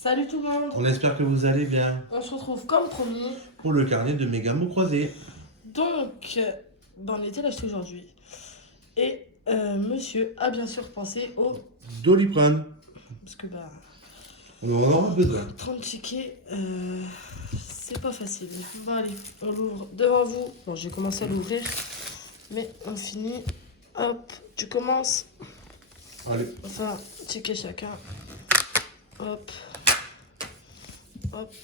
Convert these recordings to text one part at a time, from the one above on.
Salut tout le monde. On espère que vous allez bien On se retrouve comme promis. pour le carnet de mes gammes croisés. Donc, on était là aujourd'hui. Et monsieur a bien sûr pensé au... Doliprane, Parce que on en aura besoin. 30 tickets, c'est pas facile. Bon allez, on l'ouvre devant vous. Bon, j'ai commencé à l'ouvrir. Mais on finit. Hop, tu commences. Allez, Enfin, ticket chacun. Hop. Hop.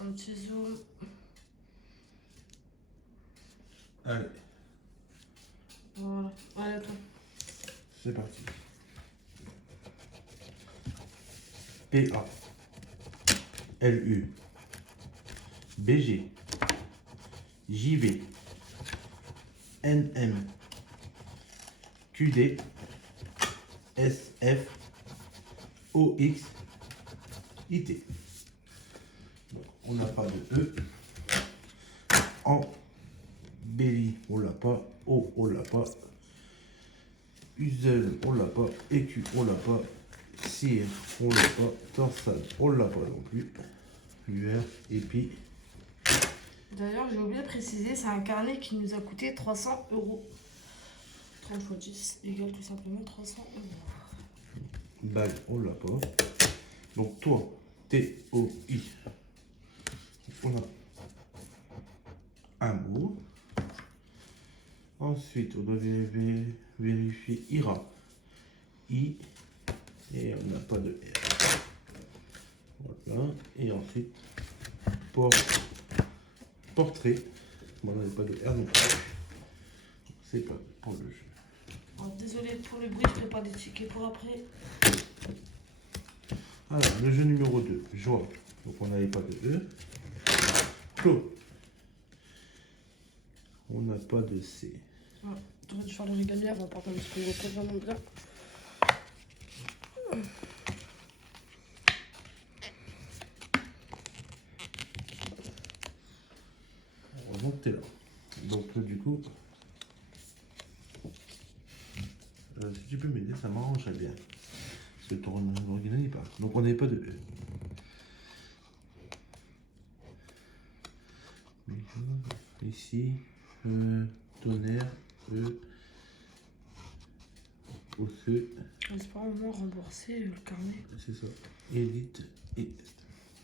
Un petit zoom. allez, Voilà. Allez, attends. c'est parti. PA, LU, BG, JV, NM, QD, SF, OX, IT. Donc, on n'a pas de E. En Belly, on l'a pas. O, on l'a pas. Uzel, on l'a pas. EQ, on l'a pas. Cire, on l'a pas. Torsade, on l'a pas non plus. UR, épi. D'ailleurs, j'ai oublié de préciser, c'est un carnet qui nous a coûté 300 euros. 30 x 10 égale tout simplement 300 euros. Bague, on l'a pas. Donc toi, TOI. On a un mot. Ensuite, on doit vérifier IRA. I. Et on n'a pas de R. Voilà. Et ensuite, portrait. Bon, on n'avait pas de R non plus. C'est pas pour le jeu. Alors, désolé pour le bruit, je prépare des tickets pour après. Alors, le jeu numéro 2, joie. Donc on n'avait pas de E. Clos. On n'a pas de C. Ouais, j'aurais dû faire le régalien avant, pardon, parce que je vois pas vraiment bien. Heureusement que t'es là. Donc du coup, si tu peux m'aider, ça m'arrangerait bien. Parce que ton original n'est pas. Donc on n'avait pas de E. Ici, tonnerre, E, au feu, J'espère au moins rembourser le carnet. c'est ça. Élite et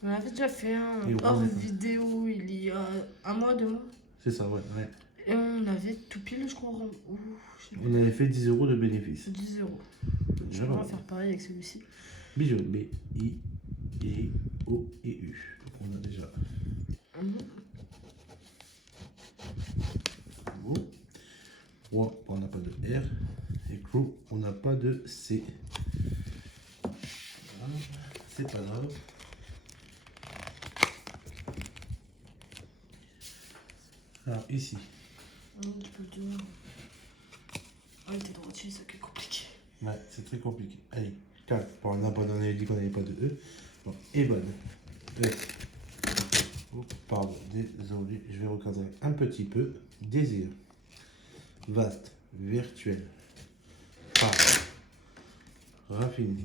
On avait déjà fait un Et hors on- vidéo il y a un mois, 2 mois. c'est ça, ouais. Et on avait tout pile, je crois. Ouh, je sais On avait fait 10 euros de bénéfice. pas, 10 euros. Je Déjà, vais pas mal. faire pareil avec celui-ci. Bijou, B, I, E, O et U. Donc on a déjà beau. Roi, on n'a pas de R. Et Crew, on n'a pas de C. Voilà, c'est pas grave. Alors ici, Tu peux le dire. Ah, t'es droitier, c'est ça qui est compliqué. ouais, c'est très compliqué. Allez, 4. Bon, on n'a pas donné, dit qu'on n'avait pas de E. Bon, Ebon. E. Oh, pardon, désolé, je vais recadrer un petit peu. Désir. Vaste. Virtuel. Par. Raffiné.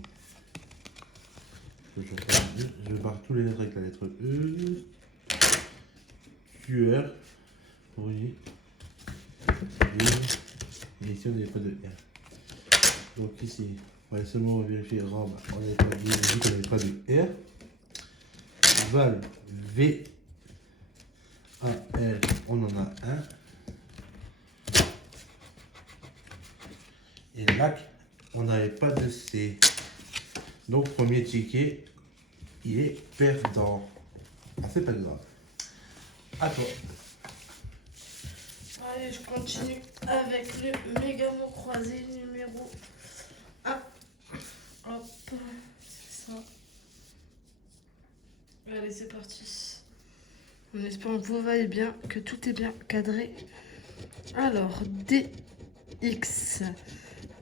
Je barre tous les lettres avec la lettre E. Tueur. Oui. Et ici, on n'avait pas de R. Donc ici, on va seulement vérifier RAM. On n'avait pas dit qu'on n'avait pas de R. Val, V, A, L, on en a un. Et lac, on n'avait pas de C. Donc, premier ticket, il est perdant. Ah, c'est pas grave. À toi. Allez, je continue avec le méga mot croisé numéro 1. Hop, c'est ça. Allez, c'est parti. En espérant que vous voyez bien, que tout est bien cadré. Alors, D, X,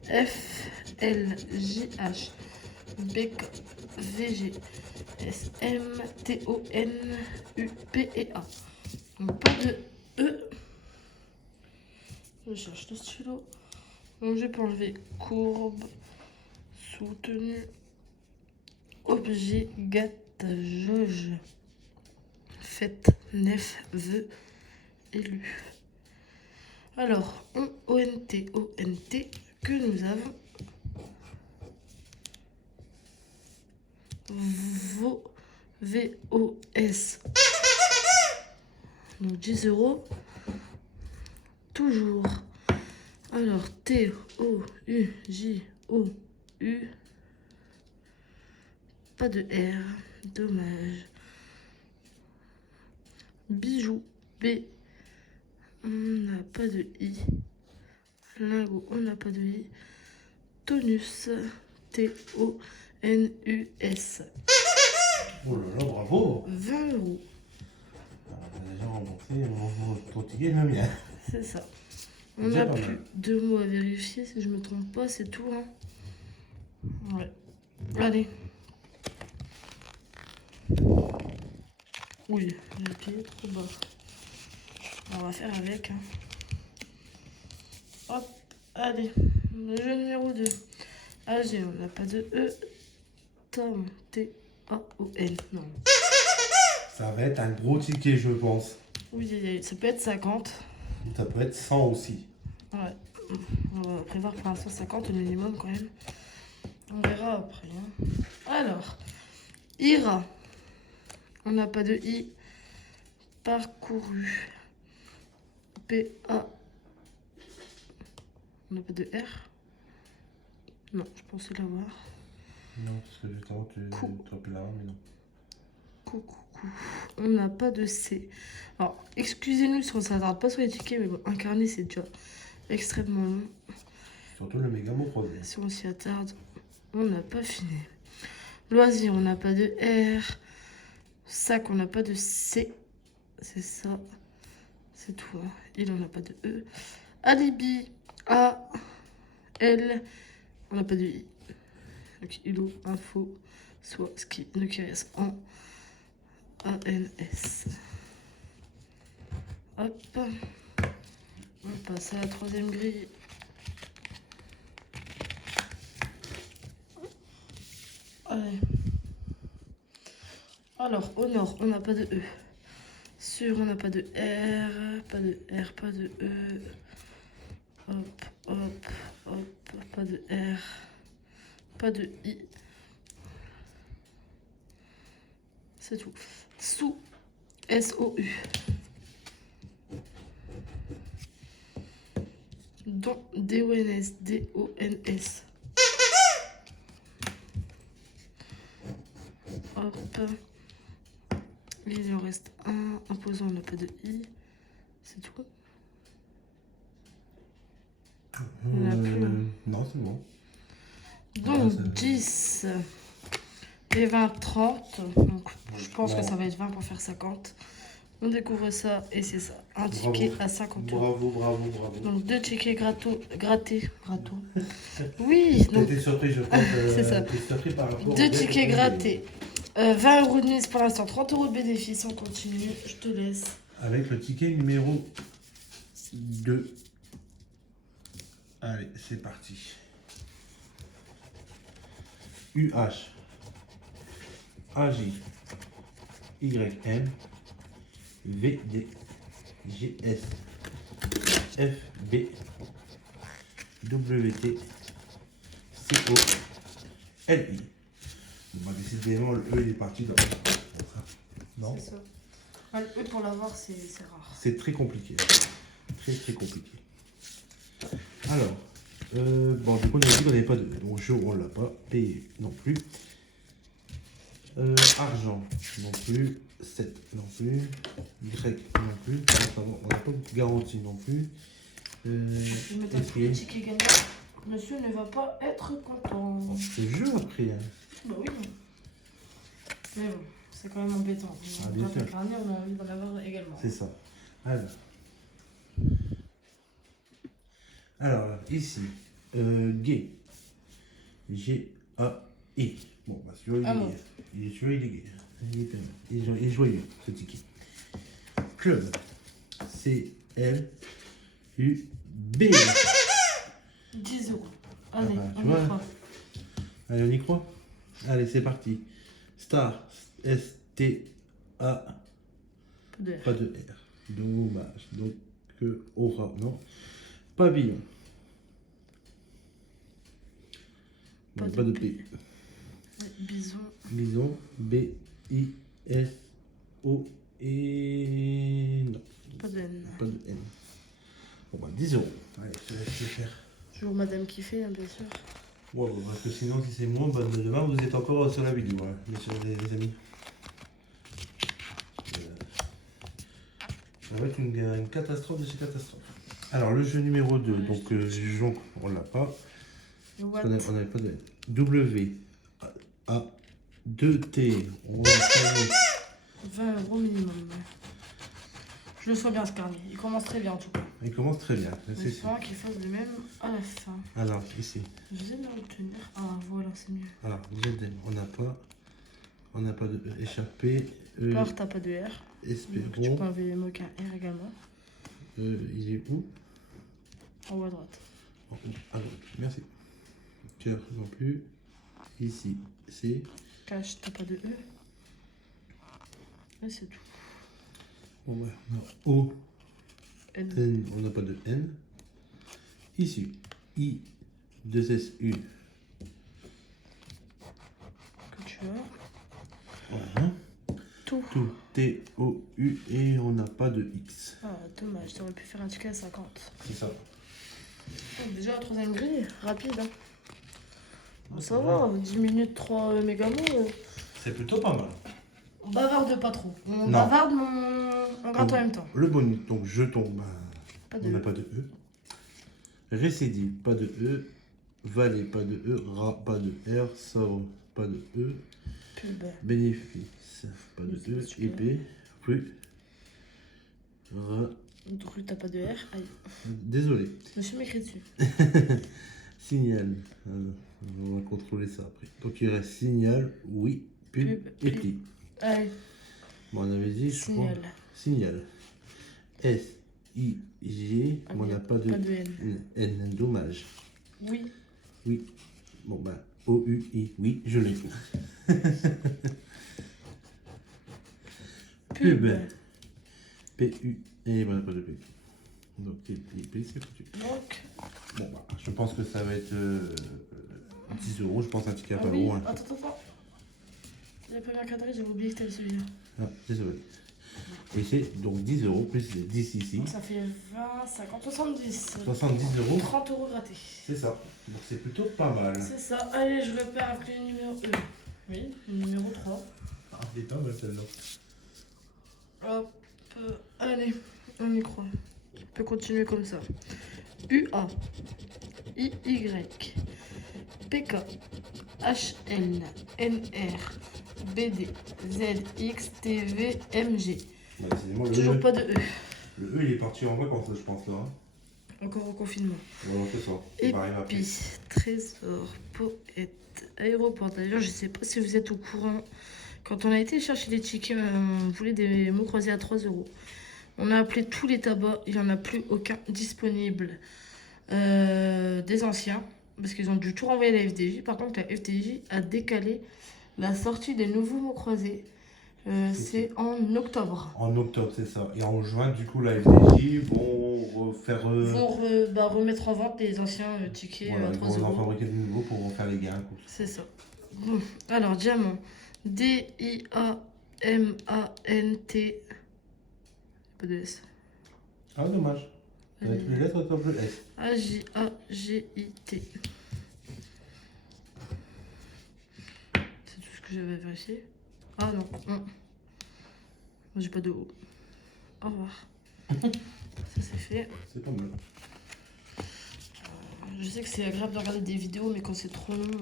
F, L, J, H, B, K, V, G, S, M, T, O, N, U, P et A. Donc, pas de E. Je cherche le stylo. Donc je peux enlever courbe, soutenu, Objet, gâte, jauge. Fête, nef, vœux, élu. Alors, ONT, que nous avons. VOS. Donc 10 €. Toujours. Alors, TOUJOU. Pas de R. Dommage. Bijou. B. On n'a pas de I. Lingot. On n'a pas de I. Tonus. TONUS. Oh là là, bravo. 20 €. On a déjà remboursé ton ticket, le mien. C'est ça. On Déjà n'a pas plus mal. 2 mots à vérifier, si je me trompe pas, c'est tout. Hein. Ouais. Allez. Oui, j'ai appuyé trop bas. On va faire avec. Hein. Hop, allez. Le jeu numéro 2. AG, on n'a pas de E. Tom, T-A-O-N. Non. Ça va être un gros ticket, je pense. Oui, ça peut être 50. Ça peut être 100 aussi. Ouais. On va prévoir pour l'instant 50 au minimum quand même. On verra après. Hein. Alors, Ira. On n'a pas de I. Parcouru. P-A. On n'a pas de R. Non, je pensais l'avoir. Non, parce que justement, tu topes là, mais non. Coucou. On n'a pas de C. Alors, excusez-nous si on ne s'attarde pas sur les tickets, mais bon, incarner, c'est déjà extrêmement long. Surtout le méga mot croisé. Si on s'y attarde, on n'a pas fini. Loisir, on n'a pas de R. Sac, on n'a pas de C. C'est ça. C'est tout. Hein. Il, on n'a pas de E. Alibi, A. L. On n'a pas de I. Donc, ILO, info, soit ski, ne qui reste en ANS. Hop. On passe à la troisième grille. Allez. Alors, au nord, on n'a pas de E. Sur, on n'a pas de R. Pas de R, pas de E. Hop, hop, hop. Pas de R. Pas de I. C'est tout. Sous, S-O-U. Don, D-O-N-S, D-O-N-S. Hop. Il en reste un. Imposant, on n'a pas de I. C'est tout. Il n'y en a plus. Hein. Non, c'est bon. Donc, Ouais, 10 et 20, 30. Donc, je pense que Non. ça va être 20 pour faire 50. On découvre ça et c'est ça. Un Bravo. ticket à 50 €. Bravo, bravo, bravo. Donc, 2 tickets grattés. Oui, donc T'étais surpris, je pense. C'est ça. T'es surpris par rapport 2 au tickets grattés. 20 € de mise pour l'instant, 30 € de bénéfice. On continue. Je te laisse. Avec le ticket numéro 2. Allez, c'est parti. UH AJ YM VD GS FB WT CO LI. Bon, décidément, le E il est parti dans non, C'est ça. Ah, le E pour l'avoir, c'est rare. c'est très compliqué. Très très compliqué. Alors, bon, du coup, on a dit qu'on n'avait pas de. Donc, chaud, on l'a pas. Payé non plus. Argent non plus. 7 non plus. Y non plus. On n'a pas de garantie non plus. Je vais mettre un premier ticket gagnant. Monsieur ne va pas être content. C'est le jeu après. Hein. Bah oui. Mais bon, c'est quand même embêtant. Ah, On bien va sûr. incarner, on a envie d'en avoir également. C'est ça. Alors ici, gay. G-A-I. Bon, bah celui-là, Ah il est bon. gay. Celui-là, il est gay. Il est joyeux, ce ticket. Club. C-L-U-B. 10 €. Allez, Ah bah, tu on vois. y croit. Allez, on y croit. Allez, c'est parti. Star, S-T-A, Pas de R. pas de R. Dommage. Donc, aura, non. Pavillon. Pas Pas de de P. Ouais, bison. Bison, B-I-S-O et... Non, Pas de N. pas de N. Bon bah 10 euros. Allez, je te laisse le faire. Toujours madame qui fait, hein, bien sûr. Ouais, bah, parce que sinon, si c'est moi, bah, demain, vous êtes encore sur la vidéo, hein, messieurs les amis. Ça va être une catastrophe de chez catastrophe. Alors, le jeu numéro 2, Ouais, donc jonc, on l'a pas. Le On what? n'avait pas de W, A, 2T, on l'a pas. 20 euros minimum. Je le sens bien ce carnet. Il commence très bien en tout cas. Il commence très bien, c'est sûr. J'espère qu'il fasse le même à la fin. Alors, ici. Je vais bien l'obtenir. Ah voilà, c'est mieux. Alors, ZM, on n'a pas de E. Échappé. E, Par, t'as pas de R. Donc, tu espérons. peux enlever le qu'un R également. Il est où? En haut à droite. En haut, à droite. Merci. Cœur non plus. Ici, c'est. Cache, t'as pas de E. Et c'est tout. Bon, ouais, on a O. N. N, on n'a pas de N. Ici, I, 2SU. Que tu as. Voilà. Tout. Tout, T, O, U, et on n'a pas de X. Ah, dommage. T'aurais pu faire un ticket à 50. C'est ça. Oh, déjà, la troisième grille. Rapide. Hein. Bon, ça va. 10 minutes, 3 mégamots. C'est plutôt pas mal. On bavarde pas trop. On Non. bavarde, mais on gratte en même temps. Le bonus, donc jeton, bah, Pas on de n'a E. pas de E. Récidive, pas de E. Valet, pas de E. Rat, pas de R. Sabre, pas de E. Pub. Bénéfice, pas de Oui, E. c'est super. Épée, plus. Rat. Donc lui, t'as pas de R. Aïe. Désolé. Je me suis m'écrit dessus. Signal. On va contrôler ça après. Donc il reste signal, oui, pub, Pub, et pli. pli. Allez. Bon, on avait dit, je crois. Signal. Signal. S, I, G. Ah, On mais n'a pas de N. N. Dommage. Oui. Oui. Bon, bah, O, U, I. Oui, je l'ai. Pub. P, U. Et on n'a pas de P. Donc, P, c'est foutu. Donc. Bon, bah, je pense que ça va être 10 euros. Je pense un ticket à Ah pas oui. gros. Hein. Attends. Il a pas bien cadré, j'avais oublié que t'avais celui-là. Ah, désolé. Et c'est donc 10 euros plus les 10 ici. Donc ça fait 20, 50, 70. 70 euros. 30 euros grattés. C'est ça. Donc c'est plutôt pas mal. C'est ça. Allez, je repère après le numéro E. Oui, le numéro 3. Ah, c'est pas mal celle-là. Hop. Allez, on y croit. On peut continuer comme ça. UA. IY. PK. HN. NR. BD. ZX. TV. MG. Bah, décidément, Toujours pas de E. Le E, il est parti en vacances, je pense, là. Hein. Encore au confinement. Voilà, c'est ça. Il va arriver après. Épi, trésor, poète, aéroport. D'ailleurs, je sais pas si vous êtes au courant. Quand on a été chercher les tickets, on voulait des mots croisés à 3 euros. On a appelé tous les tabacs, il n'y en a plus aucun disponible. Des anciens, parce qu'ils ont dû tout renvoyer à la FDJ. Par contre, la FDJ a décalé la sortie des nouveaux mots croisés. C'est en octobre. En octobre, c'est ça. Et en juin, du coup, la FDJ vont refaire. Ils vont remettre en vente les anciens tickets voilà, à ils 3 vont en euros. fabriquer de nouveaux pour refaire les gains. Quoi. C'est ça. Bon, alors, diamant. D-I-A-M-A-N-T. Pas de S. Ah, dommage. Ça va être les lettres comme le S. A-J-A-G-I-T. C'est tout ce que j'avais vérifié. Ah non. Moi, j'ai pas de O. Au revoir. Ça, c'est fait. C'est pas mal. Je sais que c'est agréable de regarder des vidéos, mais quand c'est trop long,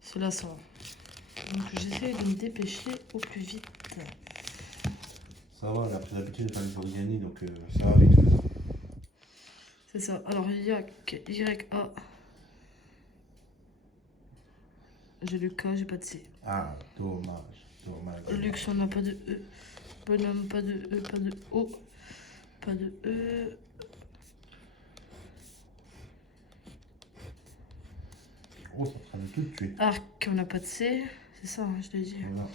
c'est lassant. Donc j'essaie de me dépêcher au plus vite. Ça va, elle a pris l'habitude de faire les organi, donc ça va vite. C'est ça. Alors Y-A. J'ai le K, j'ai pas de C. Ah, dommage. Luxe, on n'a pas de E. Bonhomme, pas de E, pas de O. Pas de E. Oh, ça traîne tout de suite. Arc, on n'a pas de C. C'est ça, hein, je l'ai dit. Voilà.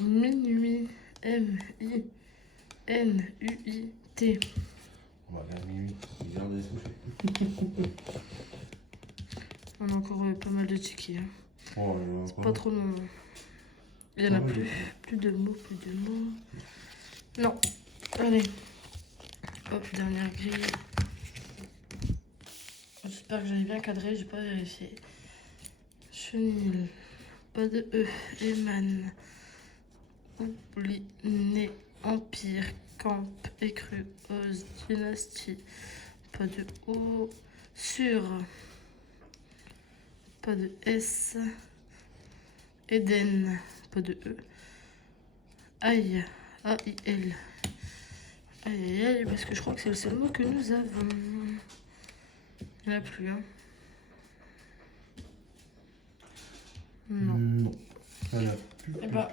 Minuit. M-I-N-U-I-T. On va regarder minuit. Regardez ce que On a encore pas mal de tickets. Hein. Oh, C'est pas trop long. Il y en a plus. Plus de mots, plus de mots. Non. Allez. Hop, dernière grille. J'espère que j'avais bien cadré, j'ai pas vérifié. Chenille. Pas de E. Eman. Oubli. Né. Empire. Camp. Écru. Ose. Dynastie. Pas de O. Sur. Pas de S. Eden. Pas de E. Aïe. A-I-L. Aïe aïe aïe, parce que je crois que c'est le seul mot que nous avons. Il n'y en a plus, hein. Non. Non. Voilà. Eh bah,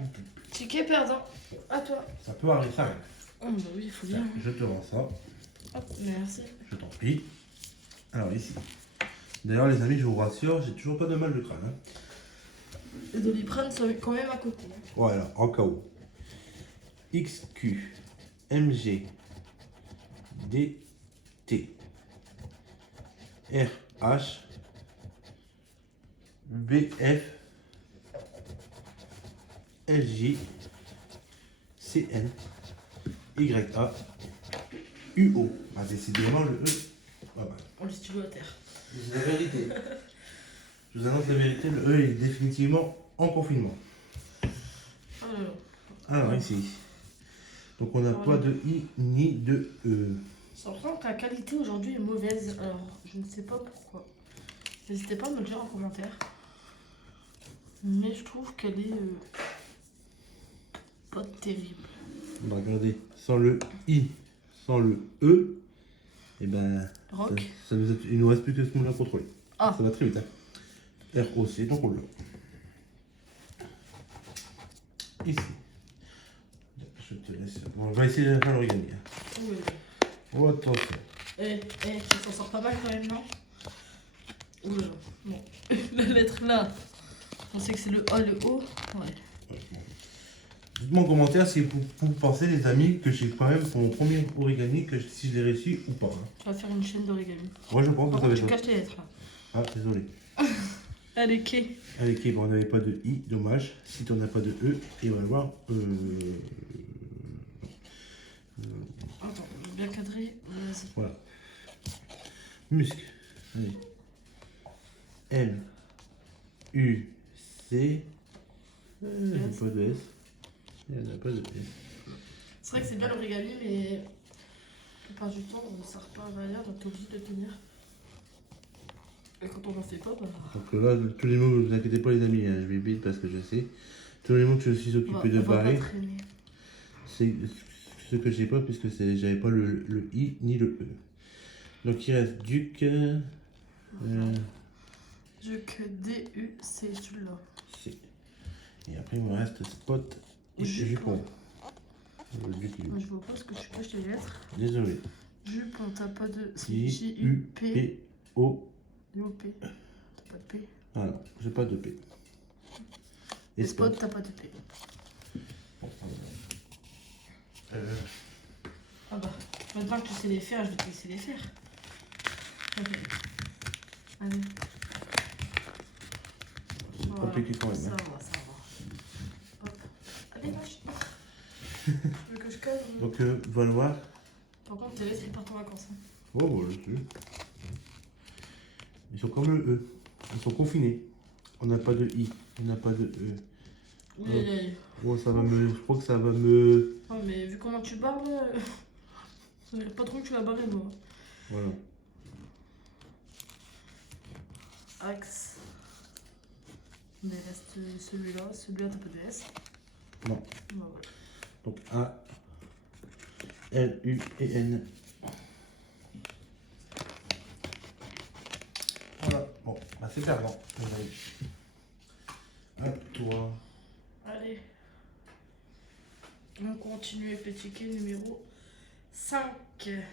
ticket perdant. À toi. Ça peut arriver, ça arrive. Oh bah oui, il faut bien. Je te rends ça. Hop, merci. Je t'en prie. Alors ici. D'ailleurs les amis, je vous rassure, j'ai toujours pas de mal de crâne. Hein. Les Doliprane sont quand même à côté. Voilà, en cas où. XQ, MG, DT, RH, BF, LJ, CN, YA, UO. Ah, décidément, le E. Ah bah. On le stylo à terre. C'est la vérité. Je vous annonce la vérité, le E est définitivement en confinement. Oh là là. Alors ici. Donc on n'a pas de I ni de E. J'ai l'impression que la qualité aujourd'hui est mauvaise. Alors, je ne sais pas pourquoi. N'hésitez pas à me le dire en commentaire. Mais je trouve qu'elle est pas terrible. On va regarder. Sans le I, sans le E, et ben. Rock. Il nous reste plus que ce qu'on a contrôlé. Ah. Ça va très vite. Hein. ROC, donc on l'a. Ici. Je te laisse. Bon, on va essayer de faire l'origami. Hein. Oui. Oh, attention. Ça s'en sort pas mal quand même, non? Oula. Bon. La lettre là, on sait que c'est le A, le O. Ouais. Dites-moi en commentaire si vous pensez, les amis, que j'ai quand même pour mon premier origami, que si je l'ai réussi ou pas. Hein. On va faire une chaîne d'origami. Moi je pense que Par ça va contre, tu être. caches les lettres là. Ah, désolé. Allez, K. Allez, ok, bon, on n'avait pas de I, dommage. Si on n'a pas de E, et on va le voir. Attends, bien cadré. Vas-y. Voilà. Muscle. Allez. M. U. C. Il n'y a pas de S. Il n'y en a pas de S. C'est vrai que c'est bien l'origami, mais la plupart du temps, ça repart à l'arrière, donc t'es obligé de tenir. Et quand on n'en fait pas, bah. Donc là, tous les mots, ne vous inquiétez pas les amis, hein, je vais vite parce que je sais. Tous les mots que je suis occupé de barrer, c'est ce que j'ai pas puisque j'avais pas le I ni le E. Donc il reste Duc. Duc D-U-C, celui-là. C. Et après il me reste Spot et Jupon. Le Duc, il est où? Je vois pas ce que tu caches les lettres. Désolé. Jupon, t'as pas de. J-U-P-O. U-P. T'as pas de P. Voilà, j'ai pas de P. Et Spot, t'as pas de P. Ah bah, maintenant que tu sais les faire, je vais te laisser les faire. Allez. C'est compliqué quand même. Ça Hein. va, ça va. Hop. Allez, vache. Tu veux que je cadre? Donc, Valois. Par contre, tes lettres, ils partent en vacances. Hein. Oh, voilà, je sais. Ils sont comme le E. Ils sont confinés. On n'a pas de I. On n'a pas de E. Oui, oui. Bon, ça va me. Je crois que ça va me. Ouais, mais vu comment tu barres, là, ça dirait pas trop que tu vas barrer, moi. Voilà. Axe. Mais reste celui-là. Celui-là, t'as pas de S. Non. Bah, ouais. Donc A, L, U et N. Voilà. Bon, bah c'est perdant. À toi. Allez. On continue avec le ticket numéro 5. J'ai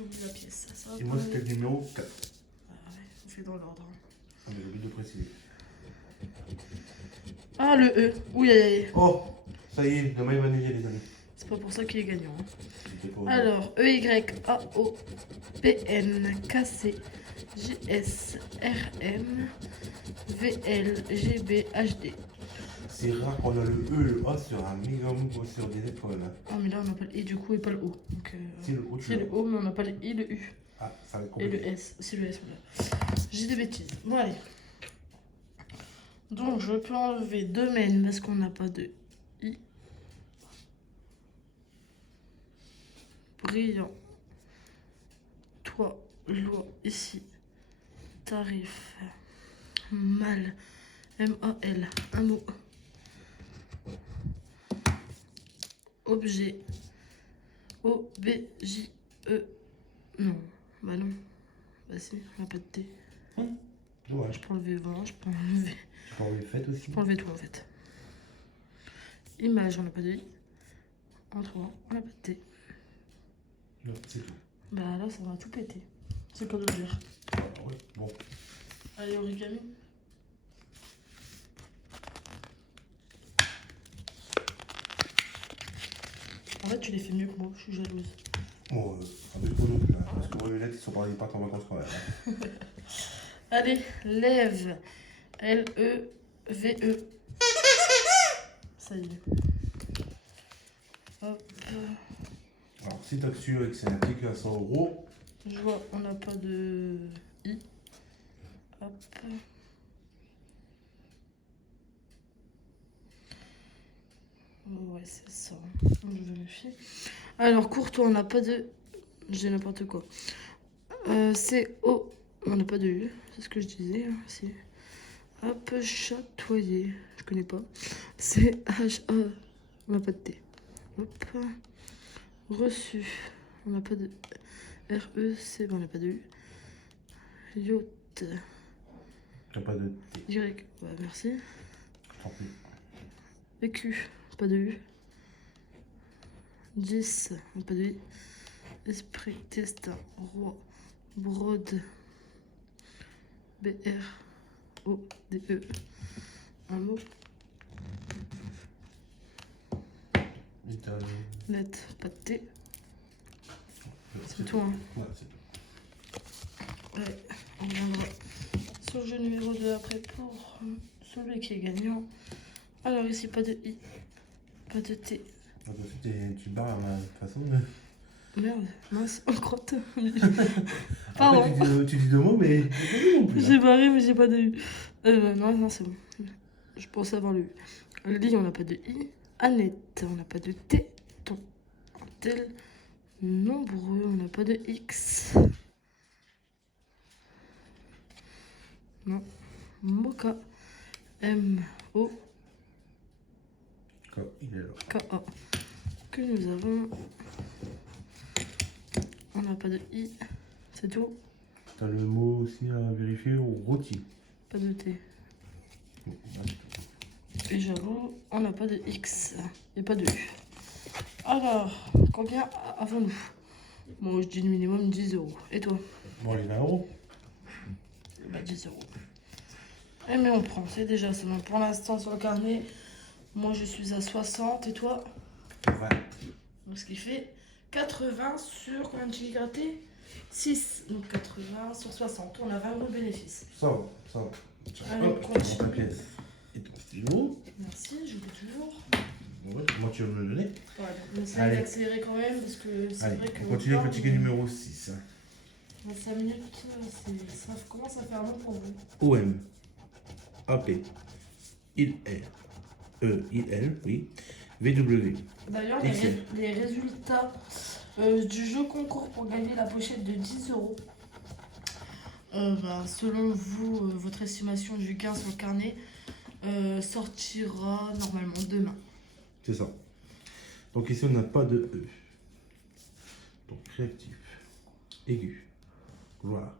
oublié la pièce. Ça va Et moi, c'était le numéro 4. Ah ouais, on fait dans l'ordre. Ah, mais j'ai oublié de préciser. Ah, le E. Oui, aïe, aïe. Oh, ça y est, demain il va neiger, les amis. C'est pas pour ça qu'il est gagnant. Hein. C'était pour- Alors, E, Y, A, O, P, N, K, C, J, S, R, M, V, L, G, B, H, D. C'est rare qu'on a le E, le A sur un méga mou ou sur des épaules. Hein. Ah, mais là, on n'a pas le I du coup et pas le O. Donc, C'est le O, tu c'est l'as. le O, mais on n'a pas le I, le U. Ah, ça va être Et le compliqué. S. C'est le S, voilà. J'ai des bêtises. Bon, allez. Donc, je peux enlever domaine parce qu'on n'a pas de I. Brillant. Toi, loi, ici. Tarif. Mal. M-A-L. Un mot. Objet. O-B-J-E. Non. Bah non. Bah si, on n'a pas de T. Dommage. Je peux enlever 20, je peux enlever. Tu peux enlever fête aussi. Je peux enlever tout en fait. Image, on n'a pas de I. Entre on n'a pas de T. Non, c'est tout. Bah là, ça va tout péter. C'est le cas de le dire. Ah, ouais, bon. Allez, origami. En fait, tu les fais mieux que moi, je suis jalouse. Bon, avec moi non plus, hein, parce que moi, les lettres, ils sont pas, ils partent en vacances quand même. Hein. Allez, lève. L-E-V-E. Ça y est. Hop. Alors, si t'as su avec c'est un ticket à 100 €, Je vois, on n'a pas de I. Hop. Ouais, c'est ça. Je vérifie. Alors, Courtois, on n'a pas de... J'ai n'importe quoi. C'est O. On n'a pas de U. C'est ce que je disais. Hein, si. Hop, chatoyer. Je connais pas. C'est H-A. On n'a pas de T. Hop. Reçu. On n'a pas de R-E-C. On n'a pas de U. Yacht. t'as pas de T. Y. Ouais, merci. Tant pis. EQ. Pas de U. 10. Pas de I. Esprit. Destin. Roi. Brode. B-R-O-D-E. Un mot. Italien. Net. Pas de T. C'est tout, hein. Ouais, c'est tout. Ouais, on viendra sur le jeu numéro 2 après pour celui qui est gagnant. Alors ici, pas de I, pas de T. Donc, ensuite, tu barres de toute façon. Merde, mince, on crotte. Après, Pardon, tu dis deux mots, mais pas deux non plus. j'ai Hein. barré mais j'ai pas de U. Non, c'est bon. Je pensais avoir le U. Lit, on n'a pas de I. Annette, on n'a pas de T. Ton, tel. Nombreux, on n'a pas de X. Non. Moka. M-O. Il est là. K-A. Que nous avons. On n'a pas de I. C'est tout. T'as le mot aussi à vérifier au rôti. Pas de T. Et j'avoue, on n'a pas de X. Et pas de U. Alors, combien avons-nous? Moi, je dis le minimum 10 €. Et toi? Bon, il est 1 €. Bah, 10 €. Eh, mais on prend, c'est déjà ça. Donc, pour l'instant, sur le carnet, moi, je suis à 60. Et toi? 20. Donc, ce qui fait 80 sur combien de gratté? 6. Donc 80 sur 60. On a 20 € de bénéfice. Ça va, ça va. Tiens, Allez, hop, on tu continue. prends ta pièce. Et ton stylo. Merci, je l'ai toujours. Ouais, comment tu vas me le donner? Voilà, on essaie Allez. d'accélérer quand même parce que c'est Allez, vrai que. on continue avec le ticket numéro 6. 5 minutes, ça commence à faire long pour vous. OM. AP. Il R. Il L, oui. VW. D'ailleurs, Excellent. les résultats du jeu concours pour gagner la pochette de 10 €. Selon vous, votre estimation du gain sur le carnet sortira normalement demain. C'est ça. Donc ici, on n'a pas de E. Donc réactif. Aigu. Gloire.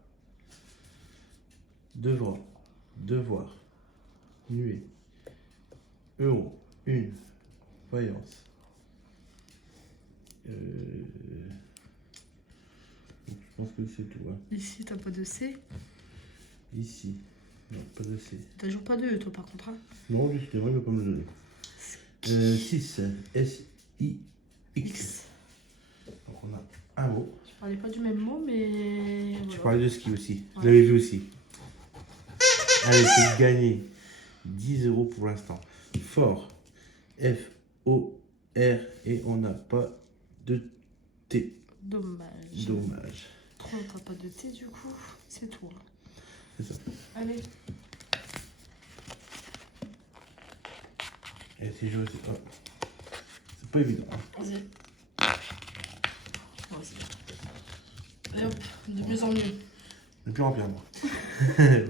Devra. Devoir. Nuée. Euro. Une. Faïence. Je pense que c'est tout. Hein. Ici, t'as pas de C. Ici. Non, pas de C. T'as toujours pas de E, toi, par contre. Hein. Non, lui, c'était vrai, il va pas me le donner. 6, S-I-X. X. Donc on a un mot. Je parlais pas du même mot, mais. Tu Voilà. parlais de ski aussi. Ouais. Je l'avais vu aussi. Allez, c'est gagné. 10 € pour l'instant. Fort. F-O-R. Et on n'a pas de T. Dommage. Dommage. Trop, t'as pas de T, du coup. C'est tout. Hein. C'est ça. Allez. Et si je veux, c'est pas évident. Hein. Vas-y. Vas-y. Et hop, de mieux en mieux. De pire en pire, moi.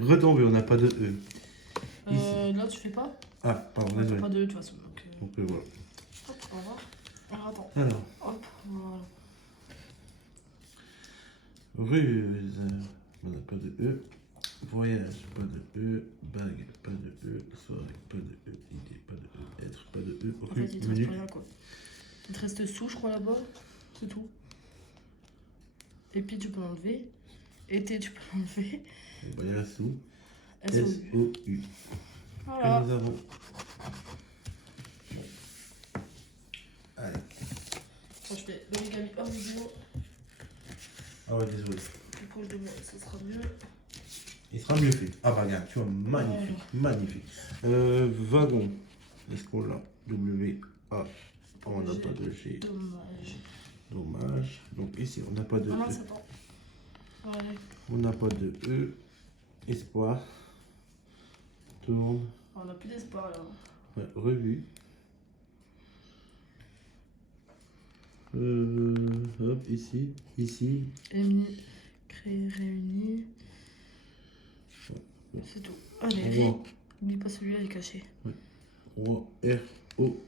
Retomber, on n'a pas de E. Là, tu fais pas. Ah, pardon, Ouais, t'as désolé. pas de E, de toute façon. Donc, Voilà. hop, on va voir. Alors, attends. Alors, Hop, voilà. ruse, on n'a pas de E. Voyage, pas de E. Bague, pas de E. Soirée, pas de E. Idée, pas de E. Être, pas de E. En fait, il te reste Minute. plus rien, quoi. Il te reste sous, je crois, là-bas. C'est tout. Et puis, tu peux l'enlever. Été, tu peux l'enlever. On va y aller sous. S-O-U. S-O-U. Voilà. Que nous avons. Allez. Moi, je fais l'origami hors vidéo. Ah ouais, désolé. Du coup, je devrais, ça sera mieux. Il sera mieux fait. Ah bah regarde, tu vois, magnifique, magnifique. Wagon. Est-ce qu'on l'a? W-A. On n'a pas de G. Dommage. Dommage. Donc ici, on n'a pas de Ah E. mince, attends. Allez. On n'a pas de E. Espoir. Tourne. On n'a plus d'espoir, là. Ouais, revue. Hop, ici. Ici. Émis, créer, réunir. C'est tout. Allez, Roi. n'oublie pas celui-là, il est caché. Roi. R-O.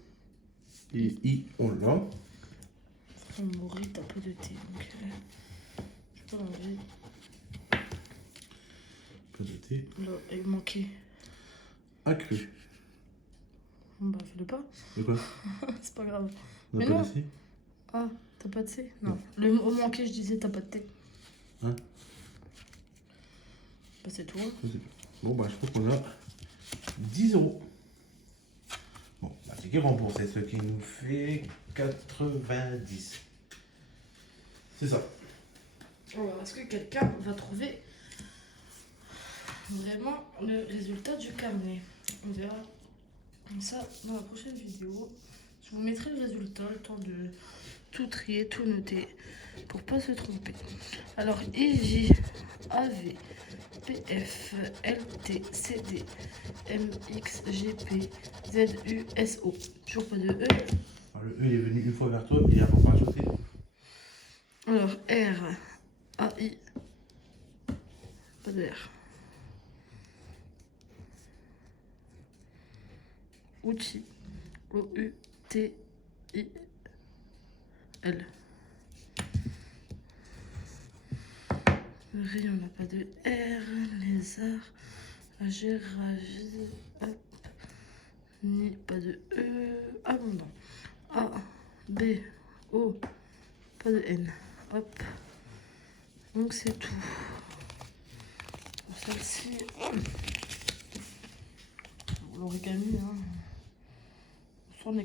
Et I, on l'a. On mourit, t'as pas de thé. Donc, je peux l'enlever. Pas de T. Là, il manquait. Accru. Bon, bah, fais-le pas. De quoi? C'est pas grave. On Mais n'a pas non. de C. Ah, t'as pas de C? Non. Le mot manqué, je disais, t'as pas de T. Hein? Bah, c'est tout. Hein. Je sais pas. Bon, bah, je crois qu'on a 10 €. Bon, bah, c'est qui remboursé, ce qui nous fait 90. C'est ça. Alors, est-ce que quelqu'un va trouver vraiment le résultat du carnet? On verra ça dans la prochaine vidéo. Je vous mettrai le résultat, le temps de tout trier, tout noter, pour pas se tromper. Alors, IJ, AV, PF, LT, CD, MX, GP, ZU, SO. Toujours pas de E. Alors, le E, il est venu une fois vers toi, et il a pas rajouté. Alors, R, AI, pas de R. Outil, O-U-T-I-L. Riz, on n'a pas de R. Lézard, agir, ravir, hop. Ni, pas de E. Abondant. A, B, O, pas de N. Hop. Donc c'est tout. Pour celle-ci, l'origami, hein. Son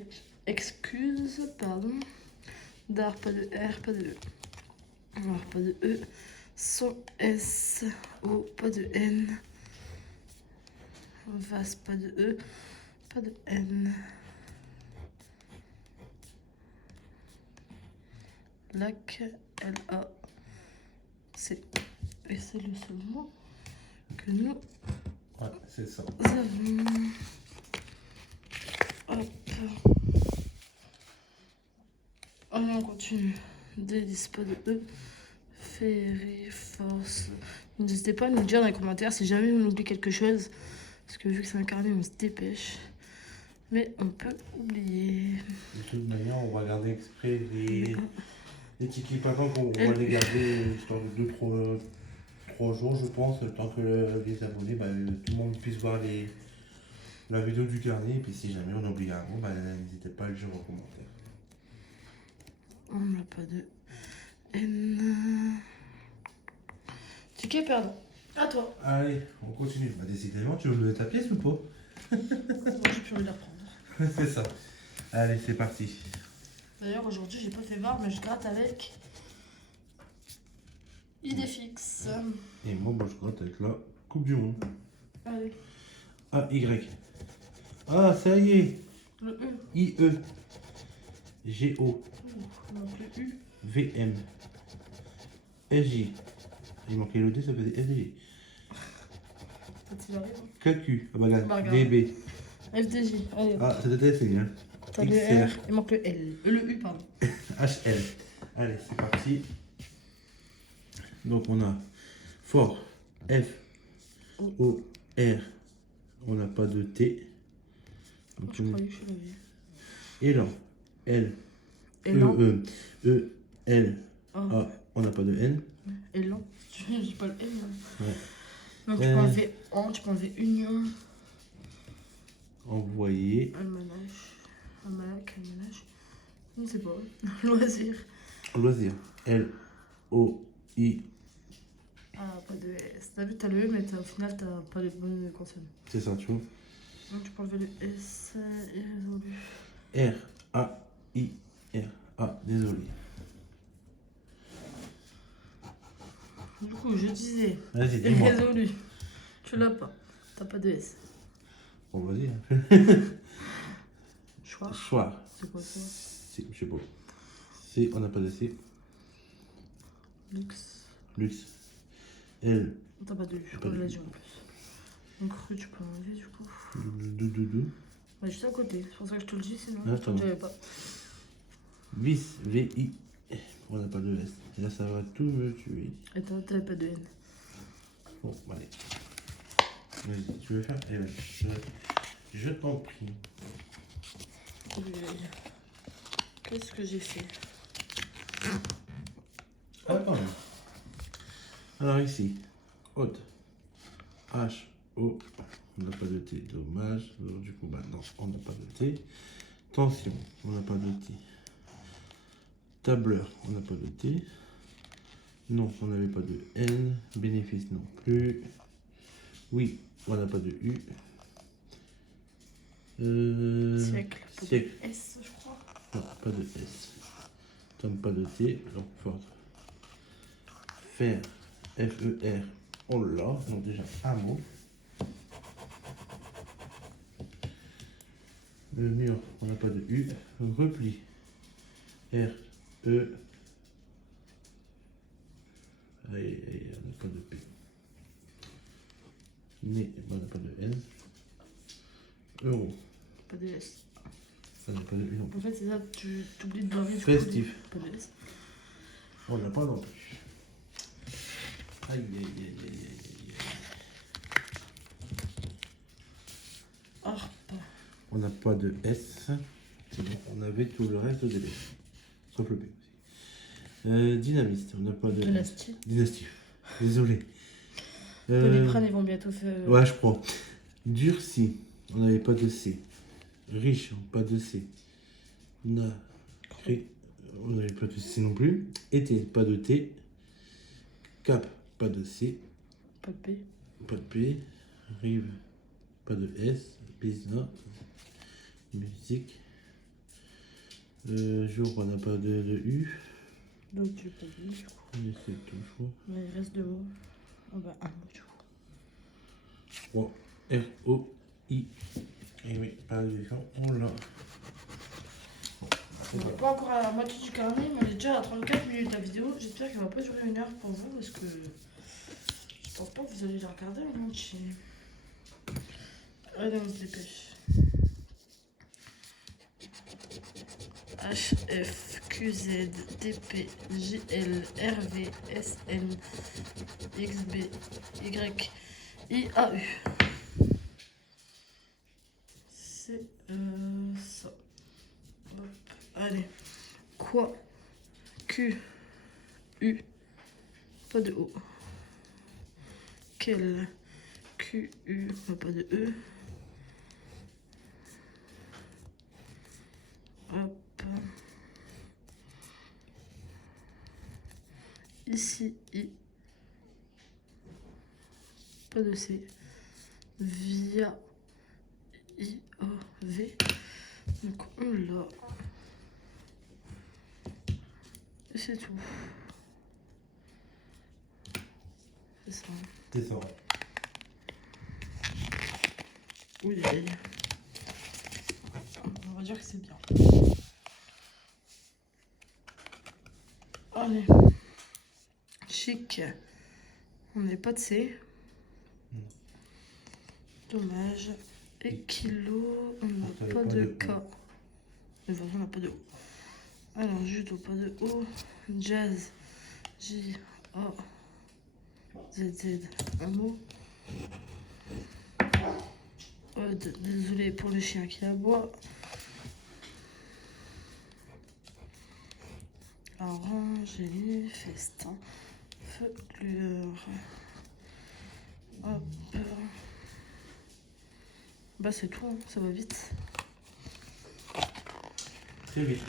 excuse, pardon. D'art, pas de R, pas de E. Alors, pas de E. Son S, O, pas de N. Vase, pas de E, pas de N. Lac, L-A-C. Et c'est le seul mot que nous Ouais, c'est ça. avons. Hop. Allez, on continue. Délice, pas de E. Ferry, force. N'hésitez pas à nous dire dans les commentaires si jamais on oublie quelque chose. Parce que vu que c'est un carnet, on se dépêche. Mais on peut oublier. De toute manière, on va garder exprès les tickets patents qu'on va les garder histoire de 2-3 jours, je pense, le temps que les abonnés, bah, tout le monde puisse voir la vidéo du carnet. Et puis si jamais on oublie un mot, bah, n'hésitez pas à le dire en commentaire. On n'a pas de N. Ticket perdant. À toi. Allez, on continue. Bah, décidément, tu veux me donner ta pièce ou pas? Moi, j'ai plus envie de la prendre. C'est ça. Allez, c'est parti. D'ailleurs, aujourd'hui, j'ai pas fait var, mais je gratte avec idée fixe. Et moi, je gratte avec la Coupe du Monde. Allez, A, Y. Ah, ça y est. le E. I, E. G, O. Donc le U. V, M. S, J. Il manquait le D, ça faisait S, J. Quand il arrive. K, Q. Ah bah là, Bah, regarde. D, B. FDJ. Allez. Ah, c'était c'est bien. T'as le XR. R. Il manque le L. Le U, pardon. H, L. Allez, c'est parti. Donc, on a fort. F, O, R. On n'a pas de T. Donc, Je croyais que je l'avais. élan. L, Élan. E, L, Oh. A. On n'a pas de N. Élan. J'ai pas le L. Ouais. Donc tu peux enlever en, tu peux enlever union. Envoyer. Almanach. Almanach. Je ne sais pas. Loisir. Loisir. L, O, I. Ah, pas de S. T'as vu, t'as le E, mais au final, t'as pas les bonnes consonnes. C'est ça, tu vois. Donc tu peux enlever le S irrésolu. R, A, I, R. Ah, désolé. Du coup, je disais, Vas-y, dis-moi. irrésolu. Tu l'as pas. T'as pas de S. Bon, vas-y. Choix. Choix. C'est quoi ça? C, je sais pas. C, on n'a pas de C. Luxe. Luxe. L. T'as pas de U. Pas On de l'a U. dit en plus. Donc rue, tu peux enlever du coup. Doudou. Ouais, juste à côté. C'est pour ça que je te le dis, sinon Ah, je te le dirais pas. Vis. V, I. On n'a pas de S. Là, ça va tout me tuer. Et toi, t'avais pas de N. Bon, allez. Vas-y, tu veux faire? Eh ben, je t'en prie. Qu'est-ce que j'ai fait? Ah, quand même. Alors ici, haute. H, O. On n'a pas de T. Dommage. Alors, du coup, bah non, on n'a pas de T. Tension, on n'a pas de T. Tableur, on n'a pas de T. Non, on n'avait pas de N. Bénéfice non plus. Oui, on n'a pas de U. Siècle. Pas de Siècle. S, je crois. Non, pas de S. Tom, pas de T. Donc, fort. Fer. F-E-R. On l'a. Donc, déjà, un mot. Le mur, on n'a pas de U. Repli. R. E. Aïe, on n'a pas de P. Né, on n'a pas de N. Euro, Pas de S. on n'a pas de U non plus. En fait, c'est ça, tu t'oublies de barrer. Festif. Pas de S. On n'a pas non plus. Aïe. Harpe. On n'a pas de S. C'est bon, on avait tout le reste des B. Sauf le P aussi. Dynamiste, on n'a pas de S. Dynastie. Dynastie. Désolé. Doliprane, ils vont bientôt faire. Ouais, je prends. Durci, on n'avait pas de C. Riche, pas de C. On n'avait pas de C non plus. Été, pas de T. Cap, pas de C. Pas de P. Pas de P. Rive, pas de S. Business. Musique. Jour, on n'a pas de U. Donc tu pas de U, du coup. Mais c'est tout, je crois. Mais il reste deux mots. Ah bah, un mot, du coup. Bon, R-O-I. Et oui, par exemple, on l'a. On n'est pas encore à la moitié du carnet, mais on est déjà à 34 minutes la vidéo. J'espère qu'elle va pas durer 1 heure pour vous, parce que je pense pas que vous allez la regarder en entier. Allez, on se dépêche. H, F, Q, Z, T, P, J, L, R, V, S, N, X, B, Y, I, A, U. C'est ça. Hop. Allez. Quoi? Q, U, pas de O. Quel? Q, U, pas de E. Hop. Ici, I. pas de C. Via I-A-V. Donc on l'a. Et c'est tout. C'est ça. C'est ça. Oui, on va dire que c'est bien. Allez. Chic. On n'est pas de C. Dommage. Et kilo, on n'a pas de K. Mais vraiment, on n'a pas de O. Alors, judo, pas de O. Jazz. J-A-Z-Z. Un mot. Désolé pour le chien qui aboie. Orange, génie, festin, feu, lueur. Hop. Bah c'est tout, hein, ça va vite. Très vite.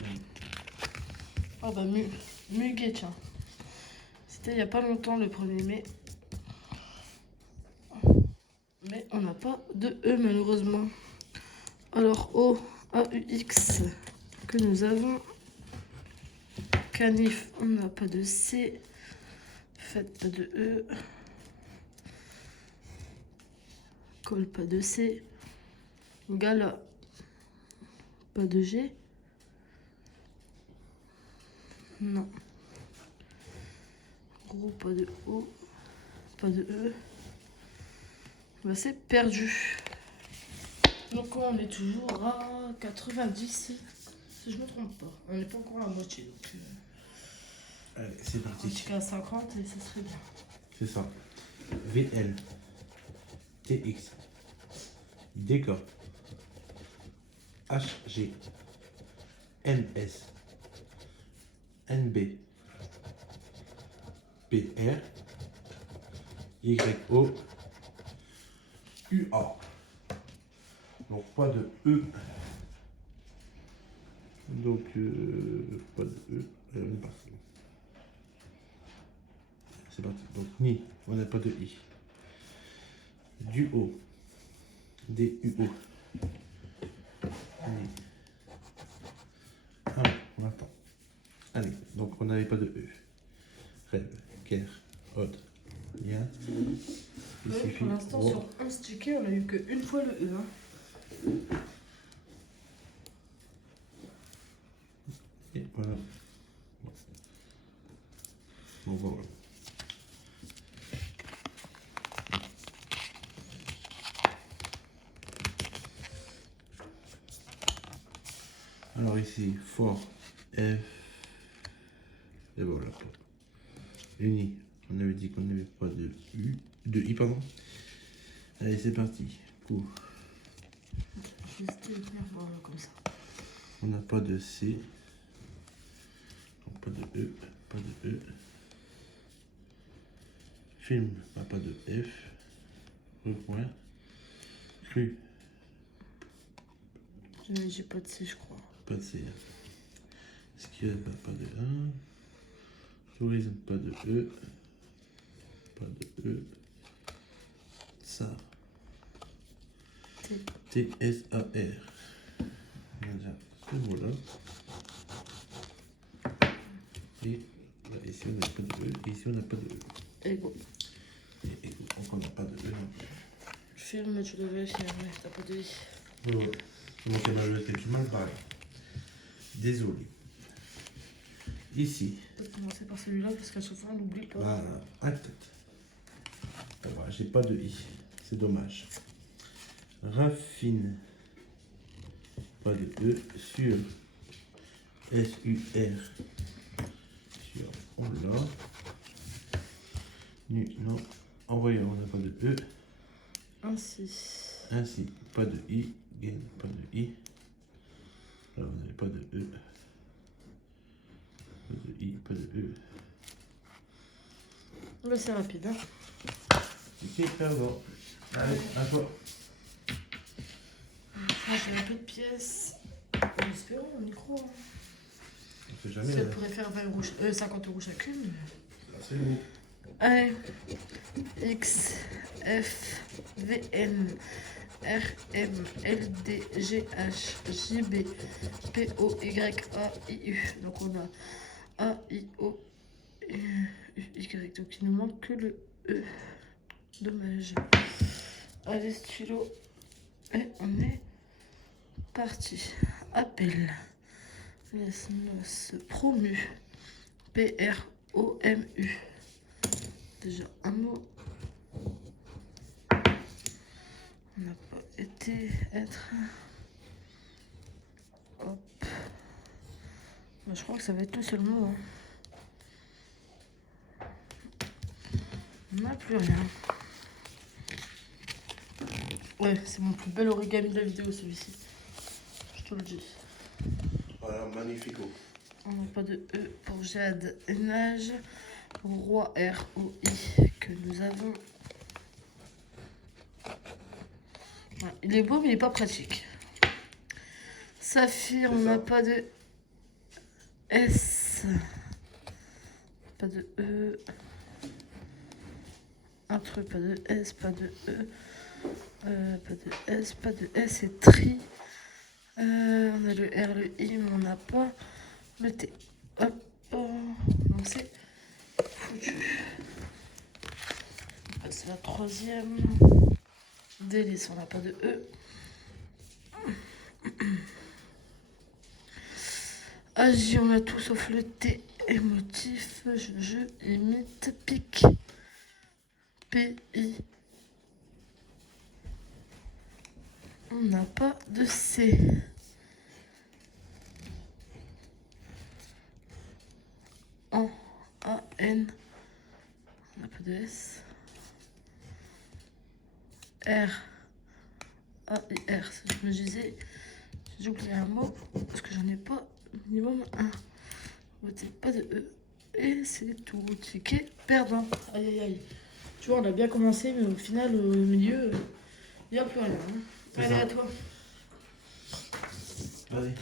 Ah bah muguet, tiens. C'était il n'y a pas longtemps le 1er mai. Mais on n'a pas de E malheureusement. Alors O, A-U-X que nous avons. Canif, on n'a pas de C. Faites pas de E. Col, pas de C. Gala, pas de G. Non. Gros, pas de O. Pas de E. Bah, c'est perdu. Donc on est toujours à 90. Si je me trompe pas. On n'est pas encore à moitié. Donc, Allez, c'est parti. jusqu'à 50 et ça serait bien. C'est ça. VL. TX. DK. HG. NS. NB. PR. YO. UA. Donc pas de E. Donc pas de E. On est parti. C'est parti. Donc ni, on n'a pas de I. Du O. DUO. Ni. Ah, on attend. Allez, donc on n'avait pas de E. Rêve, Ker, Odd, Lien. Ouais, pour l'instant, sur un sticker, on a eu qu'une fois le E. Hein. Et voilà. Bon, voilà. Alors ici, fort, F. Et voilà. Uni. On avait dit qu'on n'avait pas de U. De I, pardon. Allez, c'est parti. Coup. Juste le faire voilà, comme ça. On n'a pas de C. Donc pas de E. Pas de E. Film. Pas de F. Recoin. Cru. J'ai pas de C, je crois. Pas de C. Skill. Pas de 1. Tourisme. Pas de E. Pas de E. Ça. T-S-A-R. Voilà, ce mot-là. Et là, ici, on n'a pas de E. Et ici, on n'a pas de E. Ego. Et donc, on n'a pas de E non plus. Film, tu devais vérifier, mais t'as pas de I. Oh, c'est mon camarade qui est mal barré. Désolé. Ici. On peut commencer par celui-là parce qu'à chaque fois on n'oublie pas. Voilà, un tête. Voilà, j'ai pas de I. C'est dommage. Raffine. Pas de E. Sur. S-U-R. Sur. On l'a. Nu, non. Envoyeur, on n'a pas de E. Ainsi. Ainsi, pas de I. Gain, pas de I. Là, on n'avait pas de E. Pas de I, pas de E. Bah, c'est rapide. Hein. Ok, pardon. Allez, à toi. J'ai un peu de pièces. En espérant, on y croit. Hein. On sait jamais. Ça pourrait faire 20 euros, 50 euros chacune. C'est beau. A, X, F, V, N, R, M, L, D, G, H, J, B, P, O, Y, A, I, U. Donc on a A, I, O, U, Y. Donc il nous manque que le E. Dommage. Allez, stylo. Et on est parti. Appel. Yes, nos promu. P-R-O-M-U. Déjà un mot. On n'a pas été, être. Hop. Je crois que ça va être tout seul mot. Hein. On n'a plus rien. Ouais, c'est mon plus bel origami de la vidéo celui-ci. Je te le dis. Voilà, magnifique. On n'a pas de E pour Jade et Nage. Roi R-O-I que nous avons. Ouais, il est beau mais il n'est pas pratique. Saphir, on n'a pas de S. Pas de E. Un truc, pas de S, pas de E. Pas de S, pas de S et tri. On a le R, le I, mais on n'a pas le T. Hop. Donc c'est foutu. C'est la troisième. Délice, on n'a pas de E. Agi, on a tout sauf le T. Émotif, je imite, pique. P-I. On n'a pas de C. En, A-N. On n'a pas de S. R. A-I-R. Je me disais, j'ai oublié un mot parce que j'en ai pas minimum un. Pas de E. Et c'est tout. Ticket perdant. Aïe aïe aïe. Tu vois, on a bien commencé, mais au final, au milieu, il n'y a plus rien. Hein. Allez, à toi. Vas-y.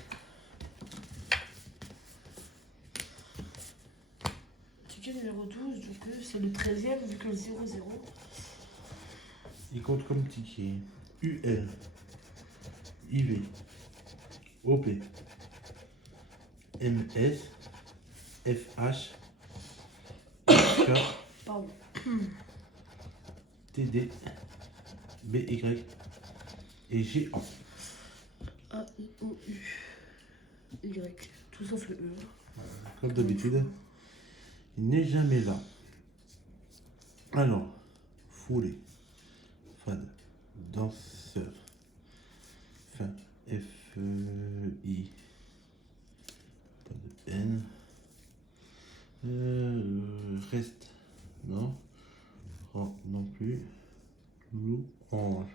Ticket numéro 12, donc c'est le 13e vu que le 0-0. Il compte comme ticket UL, IV, OP, MS, FH, K, Pardon. TD, BY et GA. A, I, O, U, Y. Tout sauf le E. Comme d'habitude, il n'est jamais là. Alors, foulée, fan, danseur, fin, F-I, pas de N, reste, non, rang non plus, louange,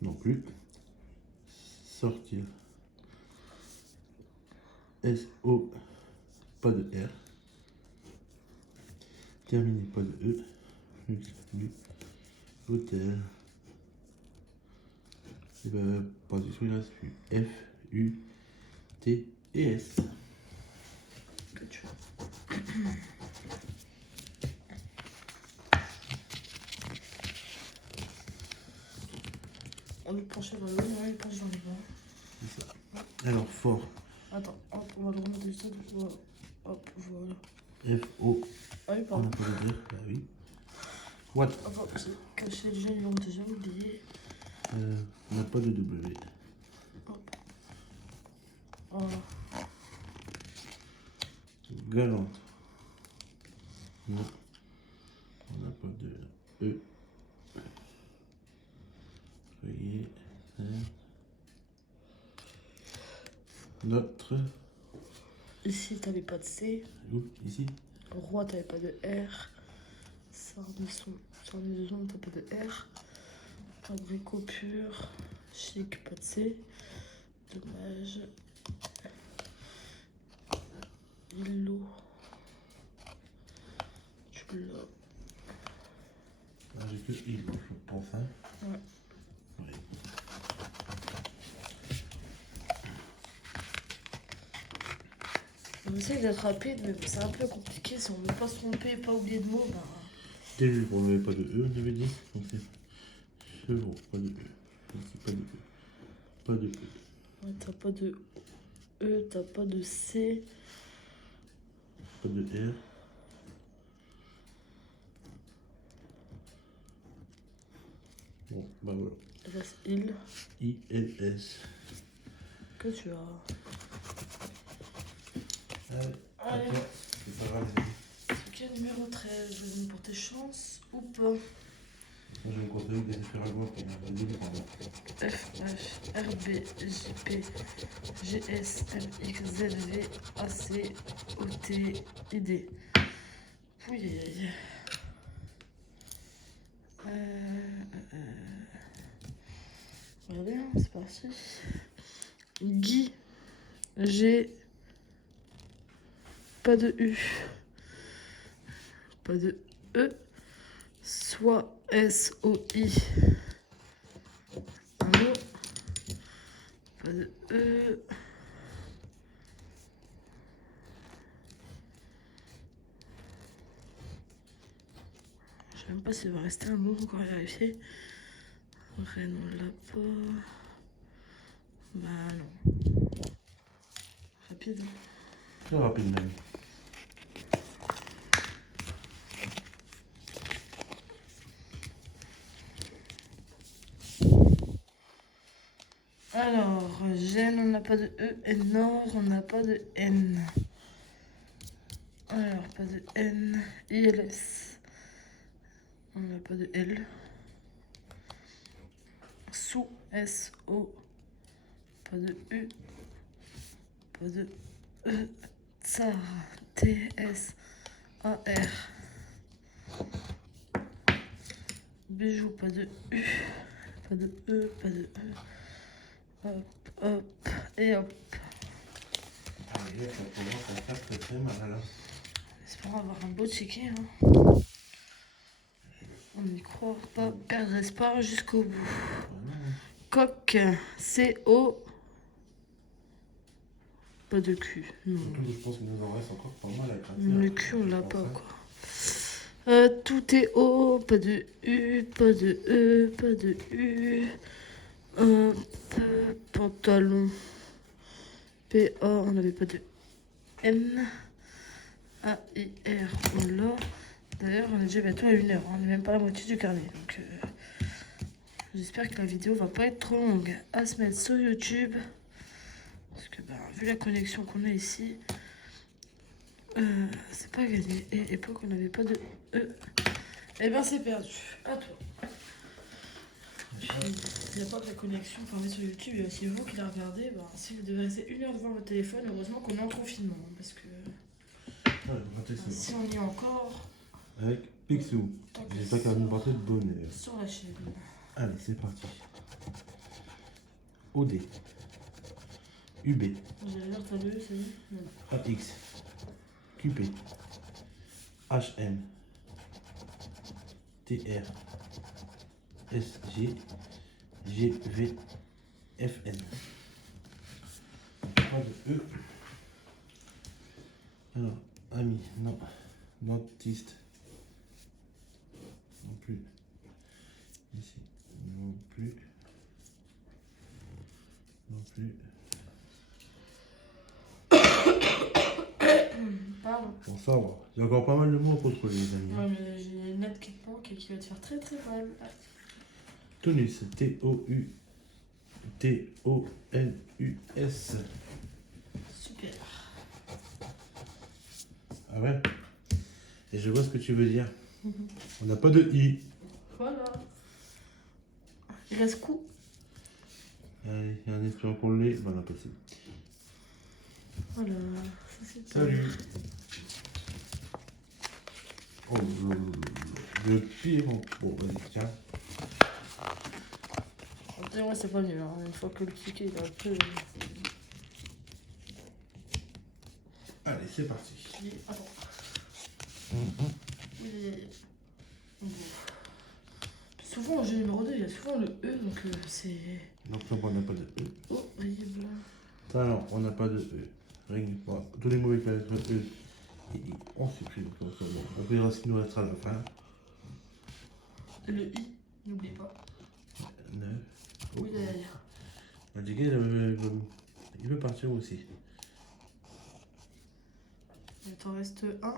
non plus, sortir, S-O, pas de R, terminer, pas de E, du hôtel, et ben, pas du tout, il reste plus F, U, T et S. Que tu veux. On est penché dans le haut, on est penché dans les bas. C'est ça. Alors, fort. Attends, hop, on va le remettre du sol. Voilà. Hop, voilà. F-O. Ah oui, On pardon. n'a pas le dire, bah oui. What? Attends, j'ai caché le jeu, ils l'ont déjà oublié. On n'a pas de W. Hop. Voilà. Galante. Non. On n'a pas de E. Soyez. Notre. Ici, t'avais pas de C. Où? Ici. Roi, t'avais pas de R. Sarnesson, t'as pas de R. Abricot pur. Chic, pas de C. Dommage. Illo. Tu l'as. Ah, j'ai que I, je pense. Hein. Ouais. Oui. On essaye d'être rapide, mais c'est un peu compliqué. Si on ne veut pas se tromper, pas oublier de mots, bah... Début, on n'avait pas de E, on avait dit. Donc c'est chevaux, pas de E. Ici, pas de E. Pas de E. Ouais, t'as pas de E, t'as pas de C. Pas de R. Bon, bah voilà. Il reste il. ILS. Que tu as. Allez, Allez. ok, c'est pas grave. Ok, numéro 13. Je vais me porter chance ou pas. Moi, je vais me contrôler des espéragois pour la début. F, H, R, B, J, P, G, S, M, X, Z, V, A, C, O, T, I, D. Oui, aïe, aïe. Regardez, hein, c'est parti. Guy, G, pas de U, pas de E, soit S, O, I. Un mot, pas de E. Je sais même pas s'il va rester un mot encore à vérifier. Rennes, on l'a pas. Bah non. Rapide. Très rapide même. Alors, Gênes, on n'a pas de E. Et Nord, on n'a pas de N. Alors, pas de N. ILS. On n'a pas de L. Sous, SO. Pas de U. Pas de E. Tsar, TS. AR. Bijou, pas de U. Pas de E, pas de E. Hop, hop, et hop. Allez, ça commence à faire très très mal là. J'espère avoir un beau ticket. Hein. On n'y croit pas, perdre espoir jusqu'au bout. Coq, C-O. Pas de cul. Non. Surtout que je pense qu'il nous en reste encore pas mal à gratter. Le cul, on l'a pas, quoi. Tout est O, pas de U, pas de E, pas de U. Pantalon. P-A, on n'avait pas de N. A-I-R, on l'a. D'ailleurs, on est déjà bientôt à 1h. On n'est même pas à la moitié du carnet. Donc, j'espère que la vidéo va pas être trop longue à se mettre sur YouTube. Parce que, vu la connexion qu'on a ici, c'est pas gagné. Et époque, on n'avait pas de E. Et c'est perdu. À toi. Il n'y a pas que la connexion fermée sur YouTube, il y a aussi vous qui la regardez. Si vous devez rester 1 heure devant votre téléphone, heureusement qu'on est en confinement. Parce que si on y est encore. Avec Picsou. J'espère qu'elle va nous porter de bonheur. Sur la chaîne. Allez, c'est parti. OD. UB. J'allais dire, t'as le E, c'est bon. AX. QP. HM. TR. SG. GV. FN. Pas de E. Alors, ami, non. Dentiste. Non plus. Ici. Non plus. Non plus. Pardon. Bon, ça va. J'ai encore pas mal de mots à contrôler, les amis. Ouais, mais j'ai une note qui te manque et qui va te faire très très mal. Tonus. T-O-U-T-O-N-U-S. Super. Ah ouais? Et je vois ce que tu veux dire. On n'a pas de I. Voilà. Il reste coup. Allez, en espérant qu'on l'ait. Voilà, possible. Voilà. Ça, c'est Salut. Oh, le pire en... Bon, vas-y, tiens. Moi, c'est pas mieux. Hein. Une fois que le ticket il est un peu. Allez, c'est parti. Attends. Oui. Souvent, au jeu numéro 2, il y a souvent le E, donc c'est. Donc là, on n'a pas de E. Horrible. Alors, on n'a pas de E. Ring. Voilà. Tous les mots avec la lettre E et I, on supprime. Comme ça, bon. On verra ce qu'il nous restera à la fin. Le I, n'oublie pas. 9. Oui, derrière. Indiqué, il veut partir aussi. Il t'en reste un.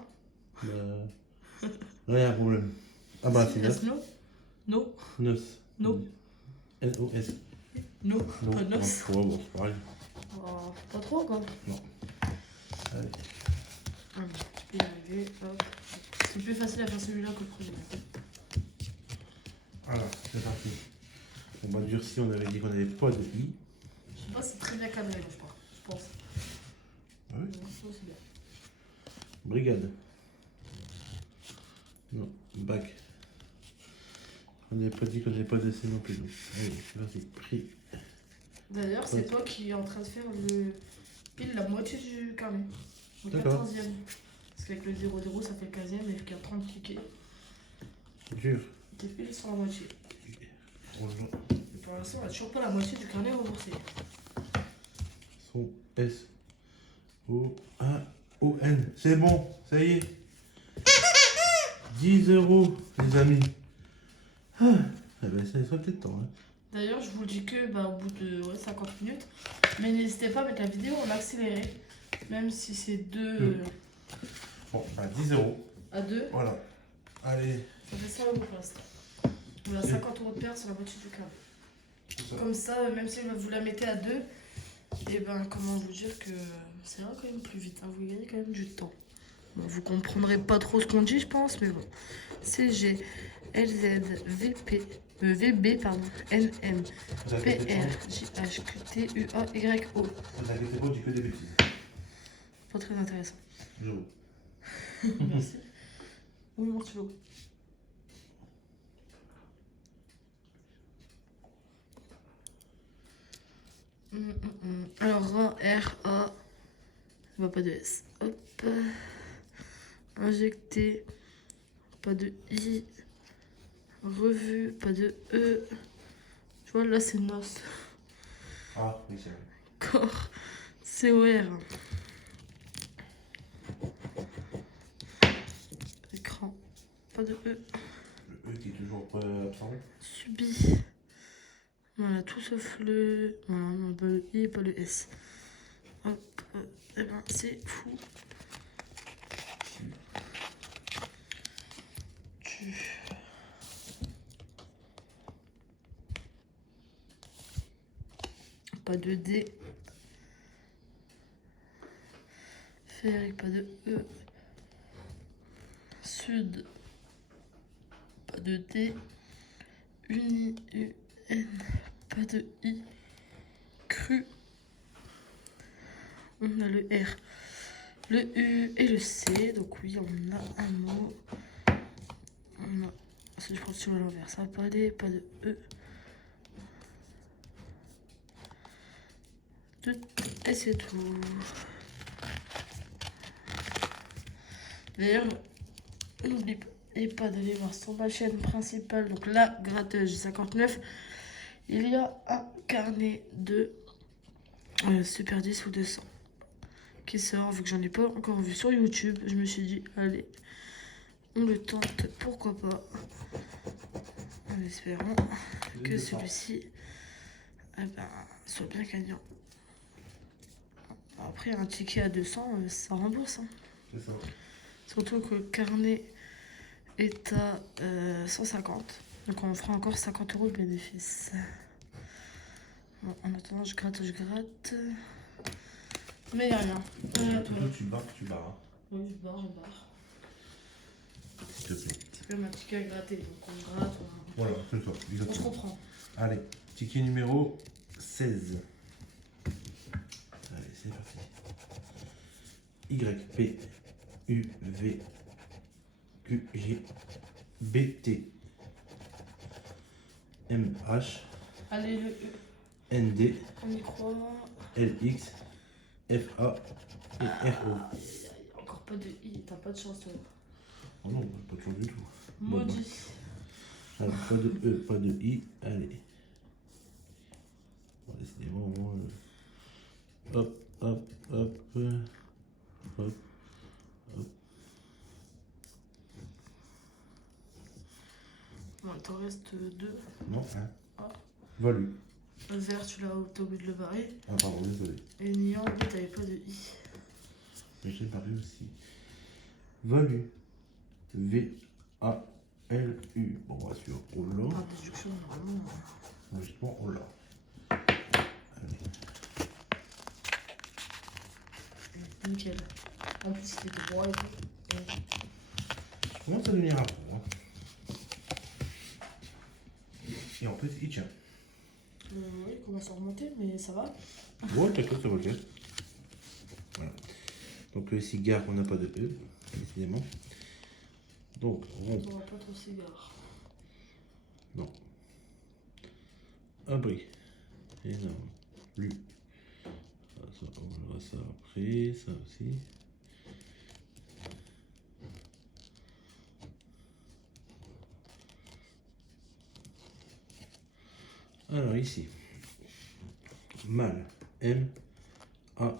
Là, il y a un problème. Ah bah, c'est 9. No. No. 9. No. N-O-S. No. Non, Pas de non, noce. ouais, bon, c'est pareil. Oh, pas trop encore. Non. Allez. Tu peux y arriver. Hop. C'est plus facile à faire celui-là que le premier. Voilà, c'est parti. On va durcir, on avait dit qu'on n'avait pas de I. Je sais pas si c'est très bien cadré, je crois. Je pense. Ah oui. Ouais, c'est bien. Brigade. Non, bac. On n'avait pas dit qu'on n'avait pas de C non plus. Donc. Allez, c'est parti. Prix. D'ailleurs, c'est toi qui es en train de faire pile la moitié du carnet. Le D'accord. 14e. Parce qu'avec le 0,0, ça fait le 15e et qu'il y a 30 cliquets. Dur. T'es pile sur la moitié. On le Et pour l'instant, on n'a toujours pas la moitié du carnet remboursé. son S. O-A-O-N. C'est bon, ça y est. 10 €, les amis. Ah, eh ben, ça sera peut-être temps. Hein. D'ailleurs, je vous le dis que au bout de 50 minutes. Mais n'hésitez pas à mettre la vidéo en accéléré. Même si c'est 2 Bon, bah 10 €. à 2. Voilà. Allez. Ça fait 100 € pour l'instant. On a 50 € de perte sur la moitié du carnet. C'est ça. Comme ça, même si vous la mettez à 2, et ben comment vous dire que ça ira quand même plus vite. Hein, vous gagnez quand même du temps. Bon, vous comprendrez pas trop ce qu'on dit, je pense, mais bon. CG, LZ, VP, VB, pardon, NM, Vous inquiétez PR, JH, QT, UA, YO. Vous inquiétez pas, on dit que des bêtises. Pas très intéressant. Jo. Merci. Oui, mon stylo. Alors, R, A, il n'y a pas de S. Hop. Injecté, pas de I. Revue, pas de E. Tu vois, là, c'est NOS. Ah, oui, c'est vrai. Corps, COR. Écran, pas de E. Le E qui est toujours absent. Subi. Voilà, tout sauf le... Voilà, non, pas le I et pas le S. Hop, eh ben, c'est fou. Pas de D. Fer, pas de E. Sud. Pas de D. Uni, UN. Pas de I. Cru. On a le R, le U et le C. Donc oui, on a un mot. On a... Je prends sur l'envers, ça va pas aller. Pas de E. Et c'est tout. D'ailleurs, n'oubliez pas d'aller voir sur ma chaîne principale, donc la gratteuse 59. Il y a un carnet de Super 10 ou 200 qui sort, vu que j'en ai pas encore vu sur YouTube. Je me suis dit, allez, on le tente, pourquoi pas. En espérant que celui-ci soit bien gagnant. Après, un ticket à 200, ça rembourse. Hein. C'est ça. Surtout que le carnet est à 150. Donc on fera encore 50 € de bénéfice. Bon, en attendant, je gratte. Mais il n'y a rien. Toujours tu barres. Oui, je barre. S'il te plaît. C'est comme un ticket à gratter. Donc on gratte, Voilà, c'est ça. on se Exactement. reprend. Allez, ticket numéro 16. Allez, c'est parti. Y, P, U, V, Q, J, B, T, M, H, Allez, le E, N, D, on y croit. L, X, F, A et R, O. Encore pas de I, t'as pas de chance, toi. Oh non, pas de chance du tout. Maudit. Bon, alors, pas de E, pas de I, allez. Bon, décidément, hop. 2. Non, 1. Ah. Volu. Vert, tu l'as obligé de le barrer. Ah, pardon, désolé. Et Nian, t'avais pas de I. Mais j'ai barré aussi. Volu. V-A-L-U. Bon, on va suivre. On l'a. Par déduction, normalement. Justement, on l'a. Nickel. En plus, il était droit et tout. Je commence à devenir un pro. Hein. Et en plus, il tient. Oui, il commence à remonter, mais ça va. Ouais, t'inquiète, ça va le faire. Voilà. Donc le cigare, on n'a pas de E, décidément. Donc, On rond. n'aura pas trop cigare. Non. Abri. Énorme. Lu. Ça, on verra ça après. Ça aussi. Alors ici. Mal. M. A.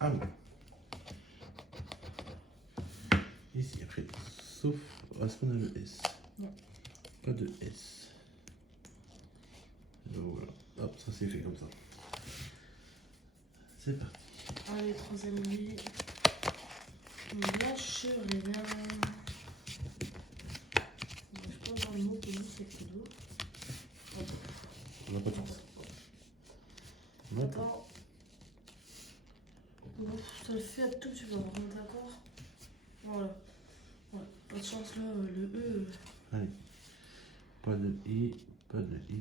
Amour. Ici, après. Sauf. Est-ce qu'on a le S? Non. Pas de S. Donc voilà. Hop, ça c'est fait comme ça. C'est parti. Allez, troisième lit. Lâche rien. Je pense dans le mot que nous, c'est cadeau. On n'a pas de chance. Non. Attends. Bon, ça le fait à tout, tu vas me rendre d'accord. Voilà. Ouais, pas de chance là, le E. Allez. Pas de I, pas de I,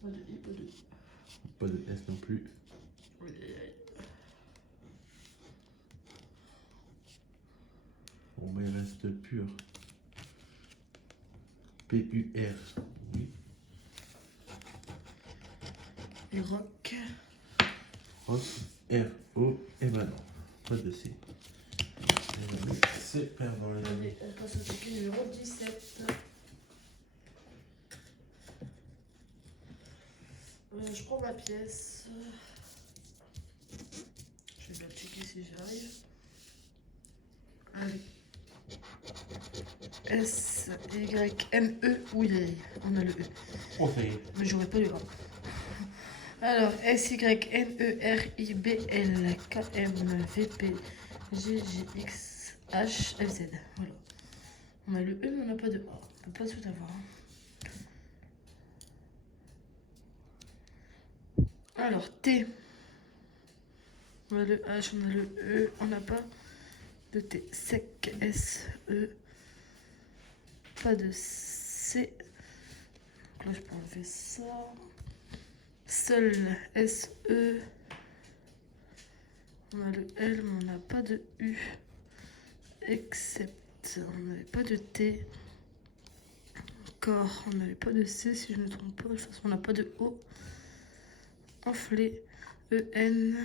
Pas de I, pas de I. pas de S non plus. Aïe, aïe, aïe. Bon, mais il reste pur. P-U-R. Oui. Et rock. Ross, R-O, et ben non. Pas de C. Les amis, c'est perdant les amis. Allez, on passe au ticket numéro 17. Je prends ma pièce. Je vais la checker si j'y arrive. Allez. S, Y, M, E. Oui, on a le E. Oh, ça y est. Mais j'aurais pas le A. Alors, S, Y, N, E, R, I, B, L, K, M, V, P, G, J, X, H, F, Z. Voilà. On a le E, mais on n'a pas de A. On peut pas tout avoir. Alors, T. On a le H, on a le E, on n'a pas de T. Sec, S, E. Pas de C. Donc là, je peux enlever ça. Seul, S, E. On a le L, mais on n'a pas de U. Except, on n'avait pas de T. Corps, on n'avait pas de C, si je ne me trompe pas. De toute façon, on n'a pas de O. Enflé, E, N,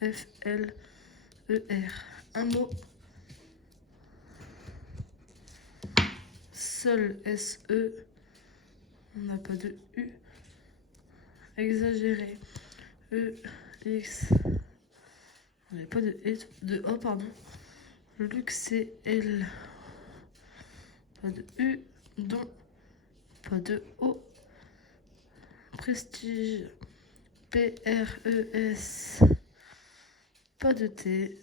F, L, E, R. Un mot. Seul, S, E. On n'a pas de U. Exagéré, E, X. On n'avait pas de O, pardon. Luxe, c'est L. Pas de U, don. Pas de O. Prestige, P, R, E, S. Pas de T.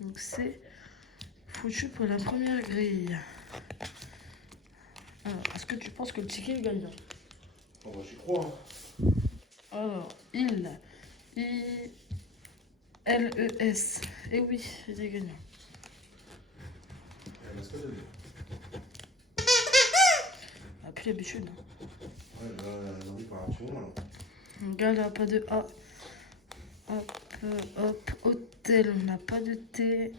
Donc c'est foutu pour la première grille. Alors, est-ce que tu penses que le ticket est gagnant? Oh, bah, j'y crois. Alors, I, L, E, S. Et oui, il est gagnant. Ah, plus l'habitude. Ouais, là, on est pas un petit moment, là. Gala, pas de A. Hop, hop. Hôtel, on n'a pas de T.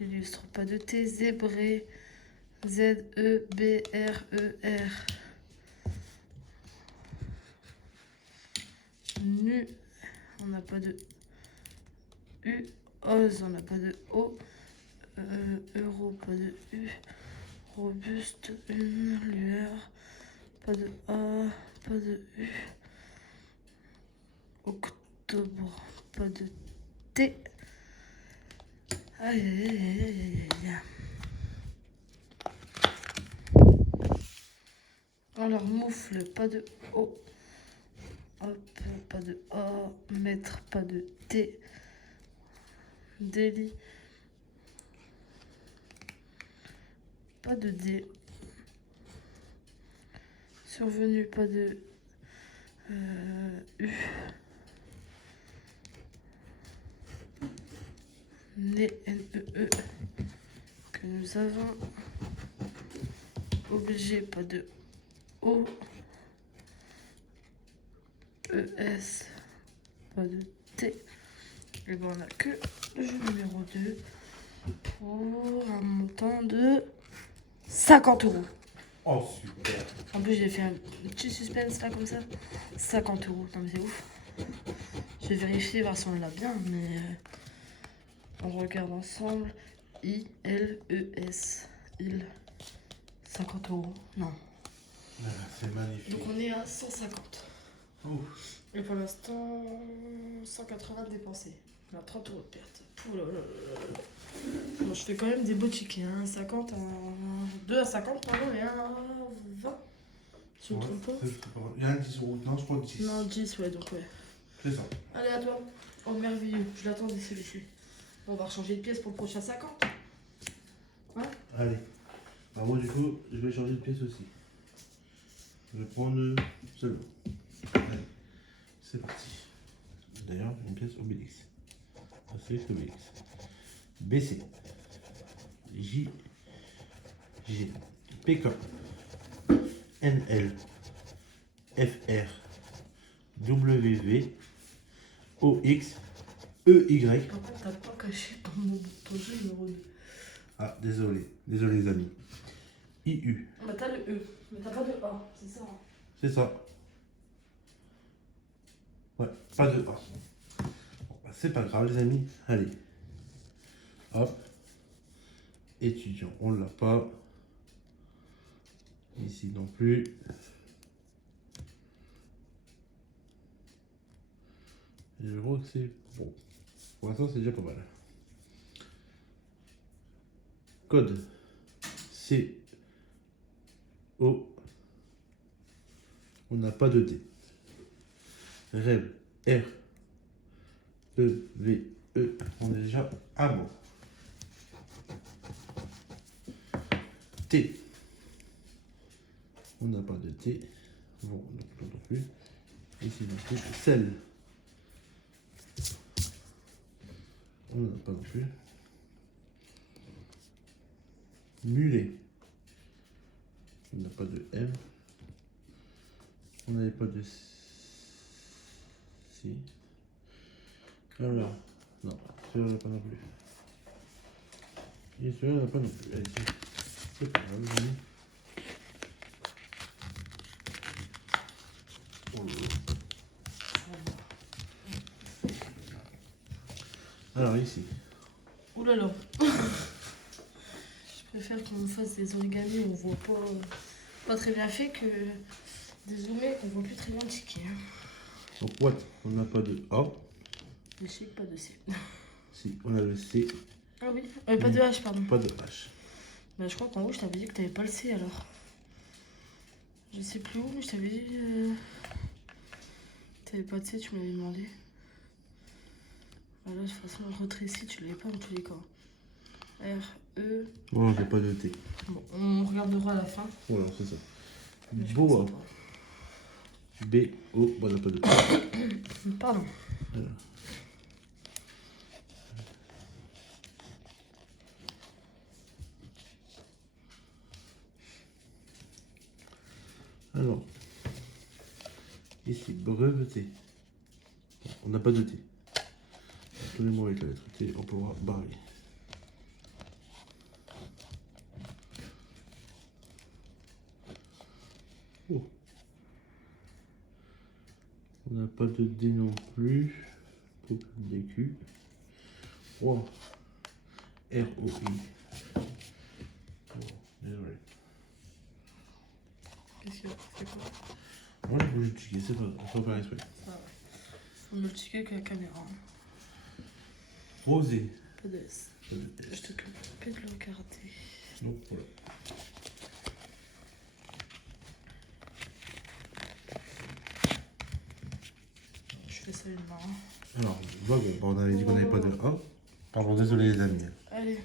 Illustre, pas de T. Zébré. Z, E, B, R, E, R. Nu, on n'a pas de U. Ose, on n'a pas de O. Euro, pas de U. Robuste, une lueur. Pas de A, pas de U. Octobre, pas de T. Aïe, aïe, aïe, aïe, aïe, aïe. Alors, moufle, pas de O. Hop, pas de A. Maître, pas de T. Délit, pas de D. Survenu, pas de U. Né, N-E-E, que nous avons. Obligé, pas de O. E-S, pas de T. Et bon, on n'a que le jeu numéro 2 pour un montant de 50 €. Oh, super. En plus, j'ai fait un petit suspense là comme ça. 50 €. Non, mais c'est ouf. Je vais vérifier, voir si on l'a bien, mais on regarde ensemble. I-L-E-S. Il. 50 €. Non. Ah, c'est magnifique. Donc on est à 150. Ouf. Et pour l'instant, 180 dépensés. On a 30 € de perte. Ouh là là là là. Bon, je fais quand même des beaux tickets. Hein. 50, 2 à 50, pardon, et 1 à 20. Je me Ouais, trompe pas. il y a un 10 €. Non, je crois 10. Non, 10, ouais, donc ouais. C'est ça. Allez, à toi. Oh, merveilleux. Je l'attendais celui-ci. On va changer de pièce pour le prochain 50. Ouais. Allez. Bah, moi, du coup, je vais changer de pièce aussi. Je vais prendre celle-là. Allez. C'est parti. D'ailleurs, une pièce Obélix. Ça, c'est Obélix. BC. J. G. PK. NL. FR. WV. OX. EY. Par contre, t'as pas caché ton jeu numéro 2. Ah, désolé. Désolé, les amis. IU. Bah, t'as le E, mais t'as pas de A, c'est ça. Hein. C'est ça. Ouais, pas de A. Bon, bah, c'est pas grave, les amis. Allez. Hop. Étudiant, on l'a pas. Ici non plus. Je crois que c'est bon. Pour l'instant, c'est déjà pas mal. Code C O. On n'a pas de D. Rêve R E V E. On est déjà à bon. T. On n'a pas de T. Bon, non plus. Ici non plus. Sel. On n'en a pas non plus. Mulet. On n'a pas de M. On n'avait pas de C. Alors, non, celui-là on n'a pas non plus. Et celui-là on n'a pas non plus. Allez, c'est pas grave, les amis. Oh là là. Alors ici. Ouh là là. Je préfère qu'on fasse des origamis où on voit pas très bien fait que des zoomés qu'on voit plus très bien le ticket. Hein. Donc, what? On n'a pas de A. Le C, pas de C. Si, on a le C. Ah oui, pas de H, pardon. Pas de H. Bah, je crois qu'en haut, je t'avais dit que t'avais pas le C alors. Je sais plus où, mais je t'avais dit. T'avais pas de C, tu m'avais demandé. Voilà, de toute façon, le retrait ici, tu l'avais pas dans tous les cas. R, E. Bon, j'ai pas de T. Bon, on regardera à la fin. Voilà, c'est ça. Mais je Boa. pense pas. B, O, bon, on n'a pas de T. Pardon. Voilà. Alors, ici, breveté. On n'a pas de T. Tous les mots avec la lettre T, on pourra barrer. Oh. On n'a pas de D non plus. DQ. Wow. R-O-I. Oh, désolé. Qu'est-ce qu'il y a? C'est quoi? Moi, je bouge le ticket, c'est pas grave, on peut faire exprès. Ça va. On me le ticket avec la caméra. Hein. Rosé. Pas de S. Pas de S. Je t'occupe de le regarder. Donc, voilà. fais ça une main. Alors, Vogue, bon, on avait dit qu'on n'avait pas de A. Pardon, désolé les amis. Allez.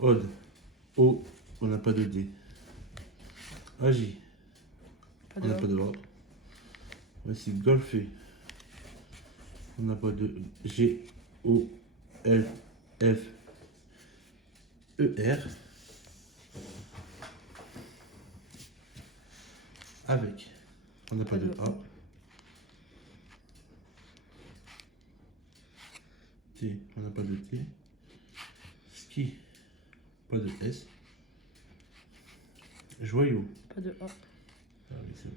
Ode, O, on n'a pas de D. Agi, Pas on de n'a A. pas de A. Voici Golfé, on n'a pas de G, O, L, F, E, R. Avec, on n'a pas de A. T, on n'a pas de T. Ski, pas de S. Joyau. Pas de A. Ah oui, c'est vrai.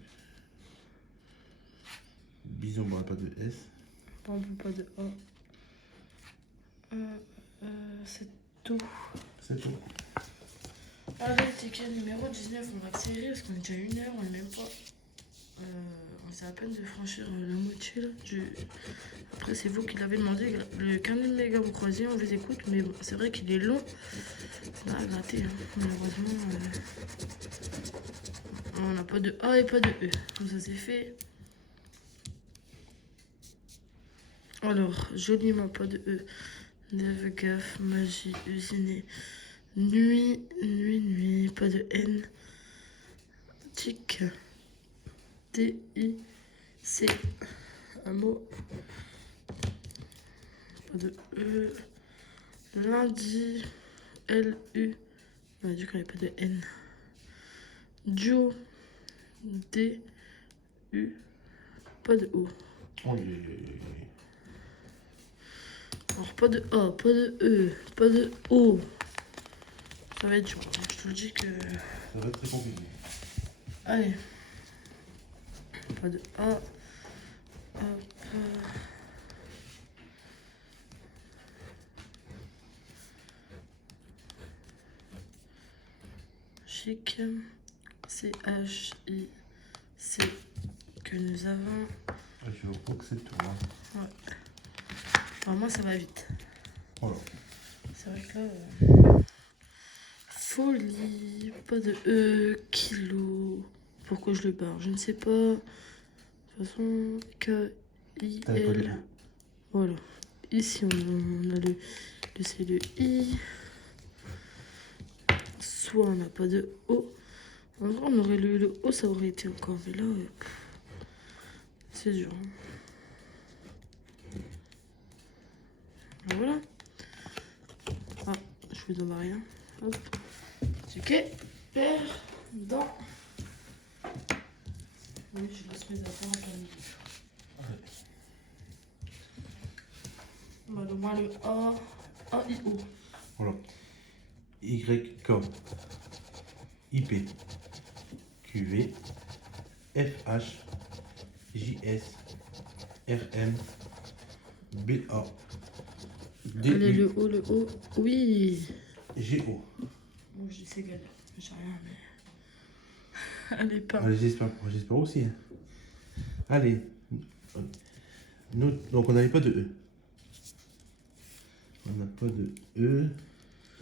Bison, on n'a pas de S. Bambou, pas de A. C'est tout. C'est tout. Allez, ticket numéro 19, on va accélérer parce qu'on est déjà à 1 heure, on n'est même pas. On essaie à peine de franchir la moitié là. Après, c'est vous qui l'avez demandé. Le carnet de méga, vous croisez, on vous écoute, mais bon, c'est vrai qu'il est long. On a gratté, hein. Malheureusement. On n'a pas de A et pas de E. Comme ça, c'est fait. Alors, joliment, pas de E. Neuf, gaffe, magie, usiné. Nuit, nuit, pas de N. Tic. T-I-C. Un mot. Pas de E. Lundi. L-U. On a dit qu'on n'avait pas de N. Duo. D-U. Pas de O. Oh, Alors, pas de A, pas de E, pas de O. Ça va être dur. Je te le dis que. ça va être très compliqué. Allez. Pas de A. Hop. Chic. C-H-I-C que nous avons. Je crois que c'est tout. Hein. Ouais. Alors, moi, ça va vite. Voilà. C'est vrai que là. Folie. Pas de E. Kilo. Pourquoi je le barre? Je ne sais pas. De toute façon, K-I-L. Voilà. Ici, on a le C, le I. Soit on n'a pas de O. En vrai, on aurait le O, ça aurait été encore. Mais là, c'est dur. Voilà. Ah, je vous donne rien. Hop. Ok. Perdant. Oui, je laisse mes affaires en plein milieu. On va moins le A. A, I, O. Voilà. Y, K, IP, QV, FH, JS, RM, BA, Allez, DU, le O. Oui. GO. Bon, je dis c'est galère. J'ai rien, mais. Allez, pas. Allez, j'espère aussi. Hein. Allez. Nous, donc, on n'avait pas de E. On n'a pas de E.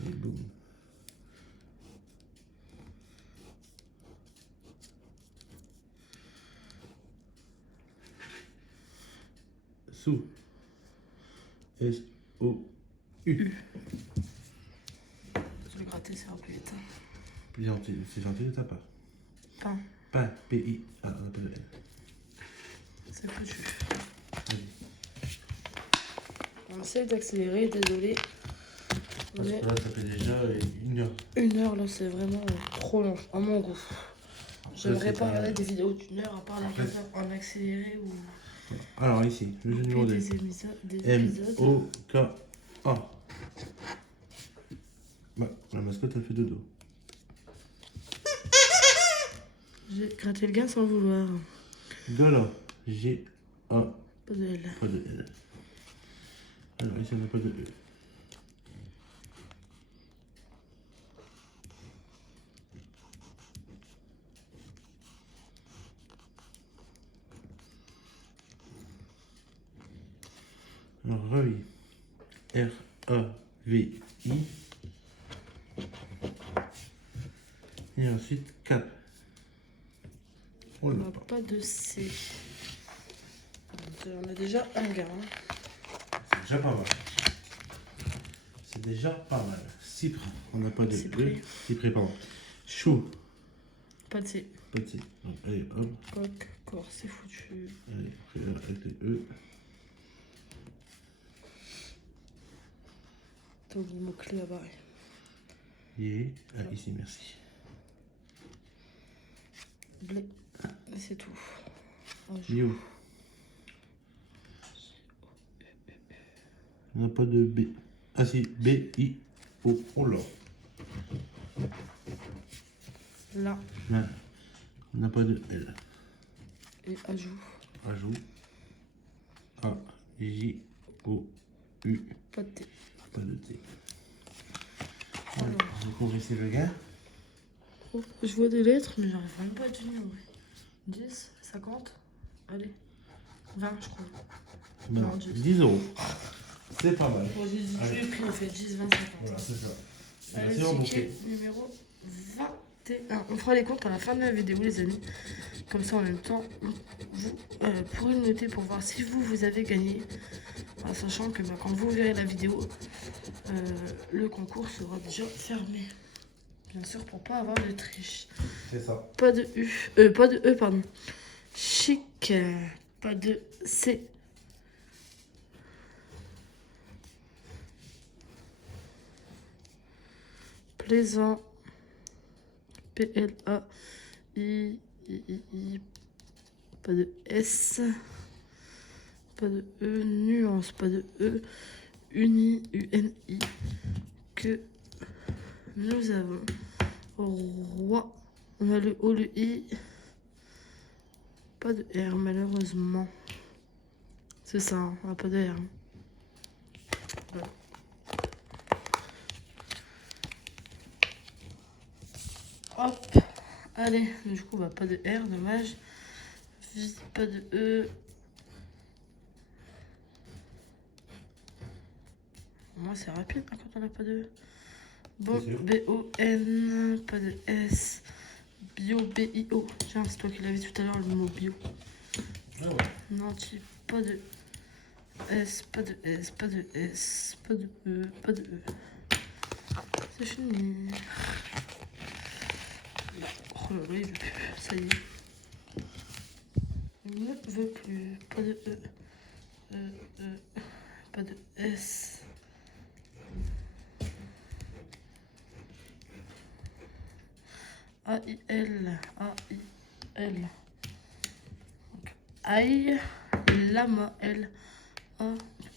Et boum. Sous. S-O-U. Je vais gratter, ça va plus vite. C'est gentil de ta part. Pain. Pain. P-I. Ah, on n'a pas de L. C'est foutu. Vas-y. On essaie d'accélérer, désolé. Parce que là, ça fait déjà 1 heure. 1 heure, là, c'est vraiment trop long, à mon goût. J'aimerais pas regarder des vidéos d'1 heure, à part la regarder en accéléré ou. Alors, ici, le jeu numéro 2. Des épisodes. M-O-K-A. Bah, la mascotte, elle fait dodo. J'ai gratté le gain sans vouloir. Gala. G-A. Pas de L. Pas de L. Alors, ici, on n'a pas de E. Alors, ravi. R-A-V-I. Et ensuite, cap. Oh On là. n'a pas de C. On a déjà un gars. Hein. C'est déjà pas mal. C'est déjà pas mal. Cypre, on n'a pas de Cyprès. E. Cyprès, pardon. Chou. Pas de C. Pas de C. Donc, allez, hop. Coq, corps, c'est foutu. Allez, après, là, avec les E. T'as oublié le mot-clé là-bas. Et ici, merci. Blé. Et c'est tout. Bio. On n'a pas de B. Ah si, B, I, O. Oh là. Là. Là. On n'a pas de L. Et ajout. Ajout. A, J, O, U. Pas de T. Pas de T. Voilà. Donc on va essayer le gars. Oh, je vois des lettres, mais j'arrive même pas à deviner. 10, 50, allez. 20, je crois. Ben, Non, 10 €. C'est pas mal. Bon, j'ai dit tous les prix, on fait 10, 20, 50. Voilà, c'est ça. Allez, C'est remboursé. ticket numéro 21. On fera les comptes à la fin de la vidéo, les amis. Comme ça, en même temps, vous pourrez le noter pour voir si vous avez gagné. En sachant que quand vous verrez la vidéo, le concours sera déjà fermé. Bien sûr, pour pas avoir de triche. C'est ça. Pas de U. Pas de E, pardon. Chic. Pas de C. Plaisant. P-L-A-I. Pas de S. Pas de E. Nuance. Pas de E. Uni. U-N-I. Que nous avons. Roi. On a le O, le I. Pas de R, malheureusement. C'est ça, hein, on n'a pas de R. Voilà. Hop. Allez, du coup, bah, pas de R, dommage. Pas de E. Moi, c'est rapide hein, quand on n'a pas de E. Bon, B-O-N, pas de S. Bio, B-I-O. Tiens, c'est toi qui l'avais tout à l'heure, le mot bio. Ah ouais. Nanti, pas de S, pas de S, pas de S, pas de E, pas de E. C'est fini. Oh là là, il veut plus. Ça y est. Il ne veut plus. Pas de E. Pas de S. A-I-L. A-I-L. Aïe. Lama. L. A.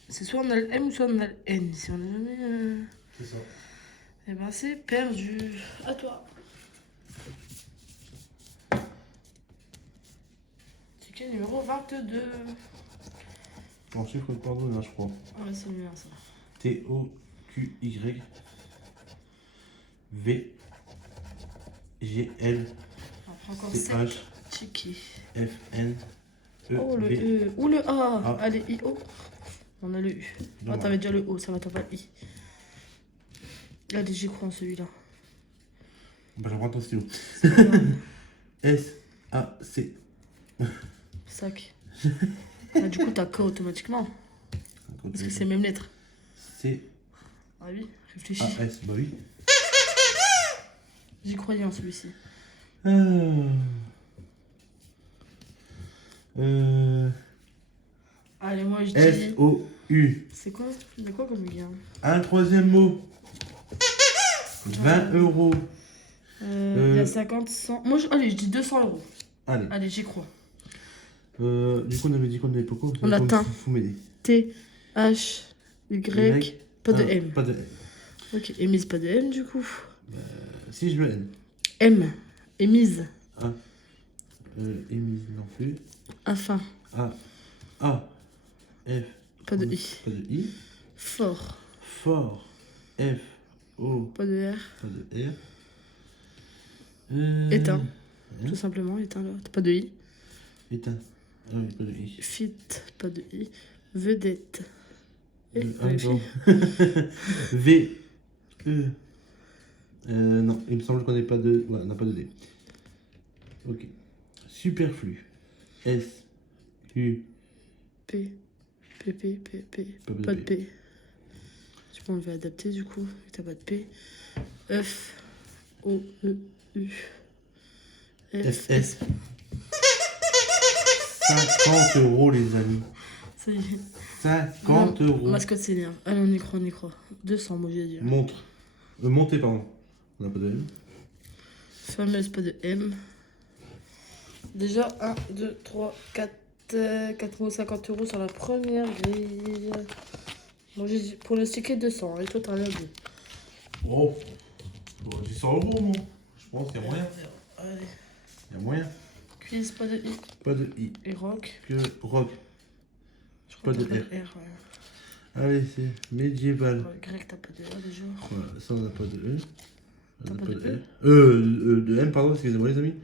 C'est soit on a le M ou soit on a le N. Si on a jamais. C'est ça. Eh ben c'est perdu. À toi. Ticket numéro 22. En chiffre de pardon, là, je crois. Ah ouais, c'est bien ça. T-O-Q-Y V G L On prend encore C 7 H tickets. F N E Oh le V. E. Ou le A. Ah. Allez, I-O. On a le U. Ah, t'avais déjà le O, ça va, t'as pas le I. Allez, j'y crois en celui-là. Bah, je prends ton stylo. C'est pas grave. S A C. Sac. Ah, du coup, t'as K automatiquement. Parce que c'est les mêmes lettres. C Ah oui, réfléchis. A S. Bah oui. J'y croyais en celui-ci. Allez, moi je dis. S O U. C'est quoi? De quoi comme lien? Un troisième mot. 20 €. Il y a 50, 100. Moi, allez, je dis 200 €. Allez. Allez, j'y crois. Du coup, on avait dit qu'on avait pas quoi? En latin. Faut m'aider. T, H, Y, pas de M. Pas de M. Ok, émise, pas de M du coup. Si je veux N. M, émise. A. Émise non plus. Afin, A. A. F. pas de I. Pas de I. Fort, Fort. F. O. pas de R. Pas de R. Éteint, Hein? tout simplement, éteint là. Pas de I. Éteint. Ah oui, pas de I. Fit, pas de I. Vedette. Et Attends. V. E. Non, il me semble qu'on n'a pas de. Ouais, on n'a pas de D. Ok. Superflu. S. U. P. P, P, P, P. Pas de Pas de P. P. Je pense qu'on va adapter du coup. T'as pas de P. F. O, E, U. F. FS. 50 € les amis. Ça y est. 50 Non, €. mascotte s'énerve. Allez, on y croit, on y croit. 200, moi j'ai dit. Montre. Montée, pardon. On n'a pas de M. Fameuse, pas de M. Déjà, 1, 2, 3, 4, 4,50 € sur la première grille. Bon, j'ai dit pour le ticket 200. Et toi, t'as rien dit. Oh. Bon, j'ai 100 € moi. Je pense qu'il y a moyen. Allez. Il y a moyen. Quiz, pas de I. Pas de I. Et rock. Que rock. Je crois Pas de que t'as R. ouais. Allez, c'est médiéval. Ouais, grec, t'as pas de R déjà. Voilà, ça on n'a pas de E. On T'as n'a pas de E? R. De M, pardon, excusez-moi les amis.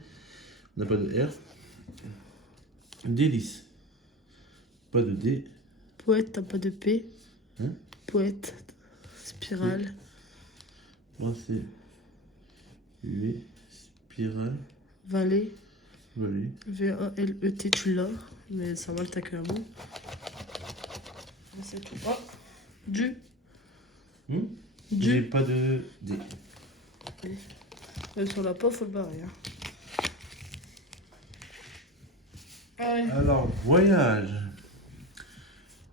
On n'a pas de R. Délice. Pas de D. Poète, t'as pas de P. Hein? Poète. Spirale. Là c'est U, spirale, Vallée. vallée. V-A-L-E-T, tu l'as. Mais ça va, t'as que un mot. C'est tout. Oh. Du. J'ai Du. pas de D. Sur la peau, faut le barrer. Hein. Ah ouais. Alors, voyage.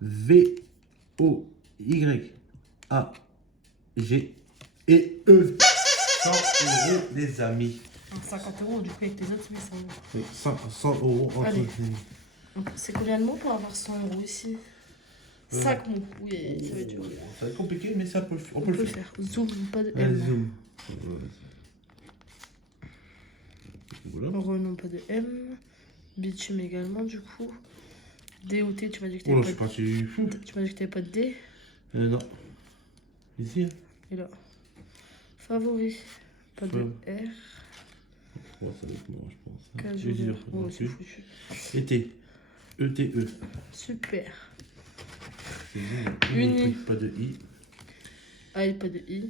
V, O, Y, A, G et E. 100 € les amis. 50 € du coup avec tes autres, mais ça va. Oui, 100 € entre Allez. les- C'est combien de mots pour avoir 100 € ici 5 mots. Oui, ça va être dur. Ça va être compliqué, mais ça peut, on On peut peut le le faire. faire. Zoom, pas de Allez, M. zoom. Voilà. Renom, pas de M. Bitume également, du coup. D ou T, tu m'as dit que Oh là, t'avais je pas suis de... parti. Tu m'as dit que t'avais pas de D. Non. Ici. Hein. Et là. Favori. Pas de Favori. R. Ouais, ça va être mort, je pense. Casual. Usure, Oh, non c'est plus. foutu. Et T. E-T-E. Super. C'est génial. Uni. Unique, pas de I. I, pas de I.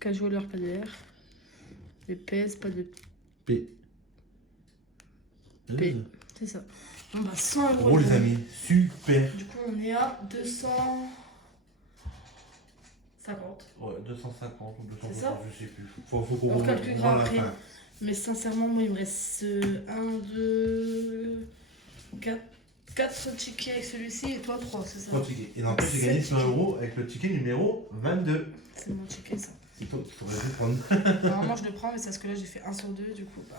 Casualer, pas de R. Et PS, pas de P. P. C'est ça. Bon bah 100 €. Oh les amis, super. Du coup on est à 250. Ouais, 250 ou 250, C'est ça je sais plus. Faut qu'on On remonte calculera à la après. fin. Mais sincèrement moi il me reste 1, 2, 4 tickets avec celui-ci et toi 3, c'est ça? 3 tickets. Et n'empêche, j'ai gagné 100 € avec le ticket numéro 22. C'est mon ticket ça. C'est toi qui aurais dû prendre. Normalement je le prends mais c'est parce que là j'ai fait 1 sur 2 du coup bah...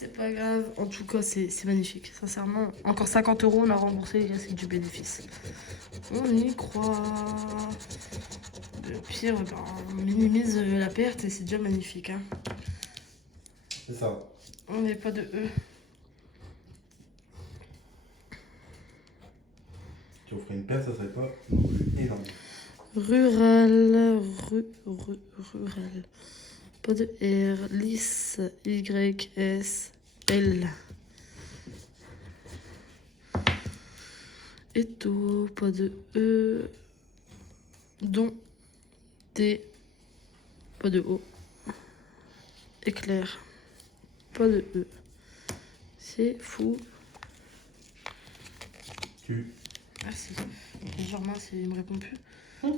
C'est pas grave, en tout cas c'est magnifique, sincèrement. Encore 50 € on a remboursé, les gars, c'est du bénéfice. On y croit. Le pire, ben, on minimise la perte et c'est déjà magnifique. Hein. C'est ça. On n'est pas de E. Tu offrais une paire, ça serait pas énorme. Rural, rural. Pas de R, lisse, Y, S, L. Eto, pas de E. Don, D, pas de O. Éclair, pas de E. C'est fou. Tu. Merci. Genre mince, il me répond plus.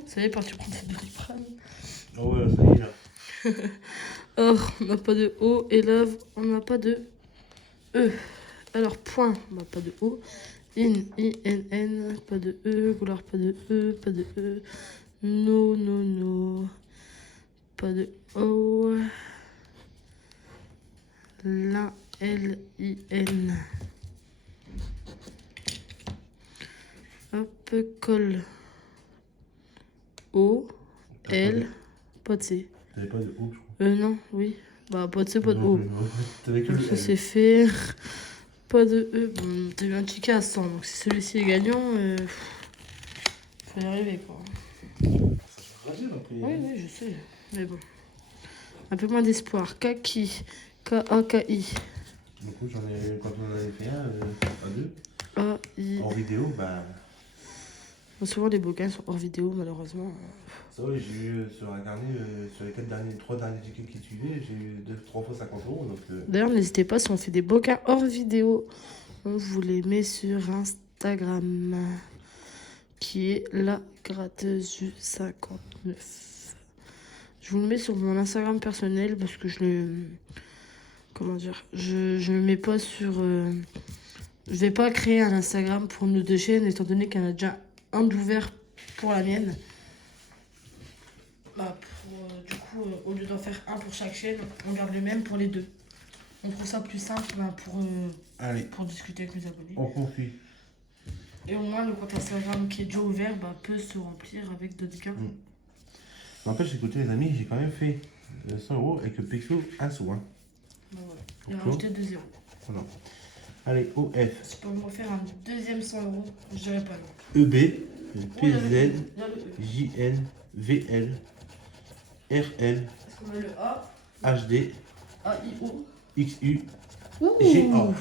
Ça y est, parti prendre cette Doliprane. Oh ouais, ça y est là. Or, on n'a pas de O. Élève, on n'a pas de E. Alors, point, on n'a pas de O. In, I-N-N, pas de E. Couleur, pas de E. Pas de E. No, no, no. Pas de O. Lin, L-I-N. Hop, colle. O, L, pas de C. T'avais pas de O, je crois. Non, oui. Bah, pas de C, pas de Non, O. non, t'avais que Donc le ça L. c'est fait. Pas de E. Bon, t'as eu un ticket à 100. Donc si celui-ci est gagnant, faut y arriver quoi. Ça changera bien après. Oui, oui, je sais. Mais bon. Un peu moins d'espoir. Kaki. K-A-K-I. Du coup, j'en ai, quand on en avait fait un, à deux, A-I. en vidéo, bah. Souvent les bouquins sont hors vidéo, malheureusement. Ça, oui, j'ai eu sur un carnet, sur les 3 derniers tickets qui suivaient, j'ai eu 3 fois 50 €. Donc, D'ailleurs, n'hésitez pas si on fait des bouquins hors vidéo. On vous les met sur Insta. Instagram, qui est la gratteuse du 59. Je vous le mets sur mon Instagram personnel parce que je le... Comment dire? Je le mets pas sur... je vais pas créer un Instagram pour nos deux chaînes, étant donné qu'il y en a déjà un d'ouvert pour la mienne. Bah, du coup, au lieu d'en faire un pour chaque chaîne, on garde le même pour les deux. On trouve ça plus simple pour discuter avec mes abonnés. On confie. Et au moins, le compte Instagram qui est déjà ouvert peut se remplir avec d'autres gains. N'empêche, écoutez les amis, j'ai quand même fait 100 € avec le Pixel à soi. Bah, voilà. Il a rajouté 2 zéros. Voilà. Allez, OF. Si tu peux me refaire un deuxième 100 €, je dirais pas non. EB, Il y a le PZ, E. JN, VL, RL, Est-ce qu'on a le A, HD, AIO? XU, Ouh, GA.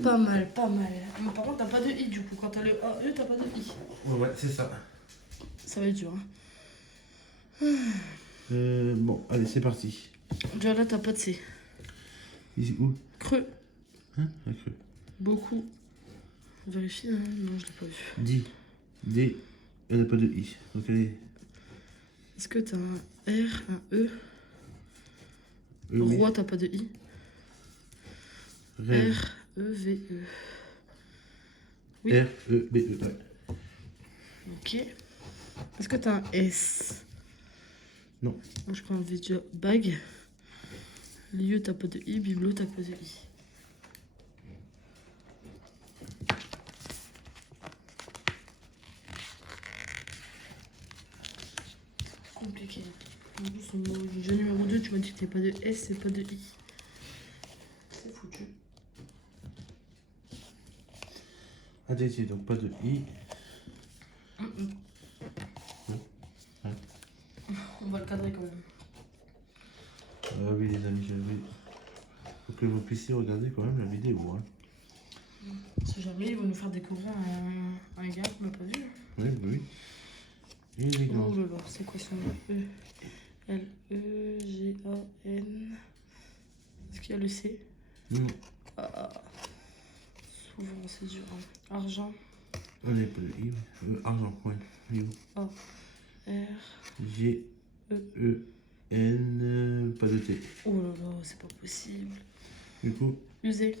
pas mal, pas mal. Mais par contre, t'as pas de I du coup. Quand t'as le AE, t'as pas de I. Ouais, c'est ça. Ça va être dur. Bon, allez, c'est parti. Déjà là, t'as pas de C. Ici, où? Creux. Hein? Un creux. Beaucoup. Vérifie, hein. Non, je l'ai pas vu. D, elle n'a pas de I. Donc elle est... Est-ce que t'as un R, un E? oui. Roi, t'as pas de I. Rêve. R, E, V, E. Oui. R, E, B, E, ouais. Ok. Est-ce que t'as un S? Non. Moi, je prends un video bag. Lieu, t'as pas de I. Biblo, t'as pas de I. Compliqué. En plus, au jeu numéro 2, tu m'as dit que t'avais pas de S et pas de I. C'est foutu. Adjectif, donc pas de I. On va le cadrer quand même. Ah oui, les amis, faut que vous puissiez regarder quand même la vidéo. Hein. Si jamais ils vont nous faire découvrir un gars qu'on n'a pas vu. Oui, oui. Élégant. Oh là là, c'est quoi son nom? E, L, E, G, A, N. Est-ce qu'il y a le C? Non. Souvent, c'est dur. Hein. Argent. On n'est pas de I. Argent, ouais. A, R, G, E, N, pas de T. oh là là, c'est pas possible. Du coup, Usé.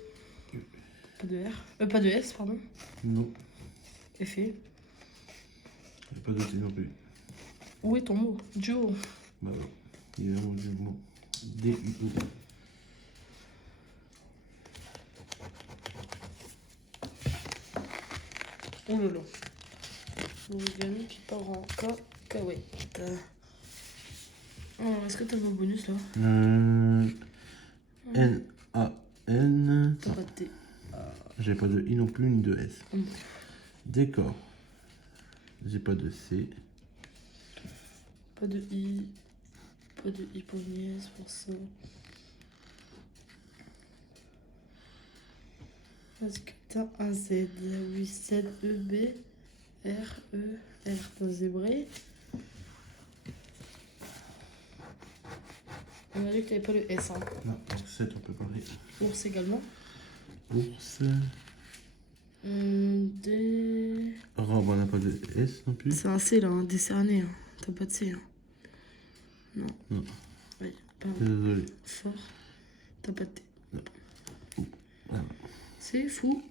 Pas de R. Pas de S, pardon. non. Effet. Il n'y a pas de T non plus. Où est ton mot? Duo. Bah non. Il est là mon Dieu, bon. D, U, O. Oh là là. L'origami qui part en cacahuète. Alors, est-ce que t'as mon bonus là? N, A, N. T'as pas de T. J'ai pas de I non plus, ni de S. Mm. Décor. J'ai pas de C. Pas de I. Pas de I pour nièce, pour ça. Est-ce que t'as un Z? Oui, Z, E, B, R, E, R. T'as zébré. On a dit que t'avais pas le S. Hein. Non, donc 7, on peut parler. Ours également. Ours. D. Robe, on n'a pas de S non plus. C'est un C là, hein, décerné. Hein. T'as pas de C. Hein. Non. Non. Oui, pardon. Désolé. Fort. T'as pas de T. Non. Ah. C'est fou.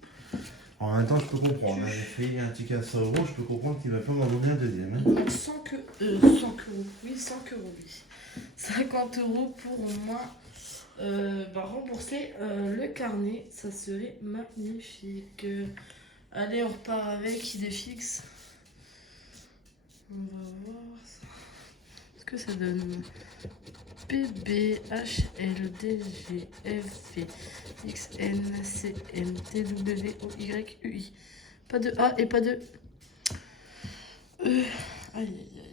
En même temps, je peux comprendre. J'ai fait un ticket à 100 €, je peux comprendre qu'il va pas m'en donner un deuxième. Hein. 100 €. Oui, 100 €, oui. 50 € pour au moins rembourser le carnet. Ça serait magnifique. Allez, on repart avec idée fixe. On va voir ça. Ce que ça donne. P, B, H, L, D, G, F, V, X, N, C, M, T, W, O, Y, U, I. Pas de A et pas de E. Aïe, aïe, aïe,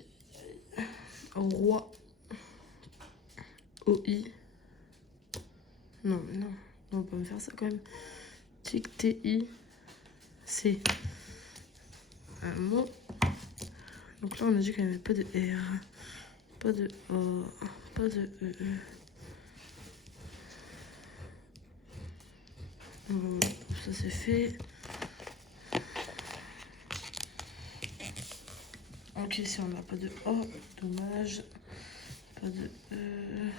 aïe. Roi. OI. Non, mais non. On va pas me faire ça quand même. Tic, TI. C. Un mot. Donc là, on a dit qu'il n'y avait pas de R. Pas de O. Pas de E. Ça c'est fait. Ok, si on n'a pas de A, dommage. Pas de E,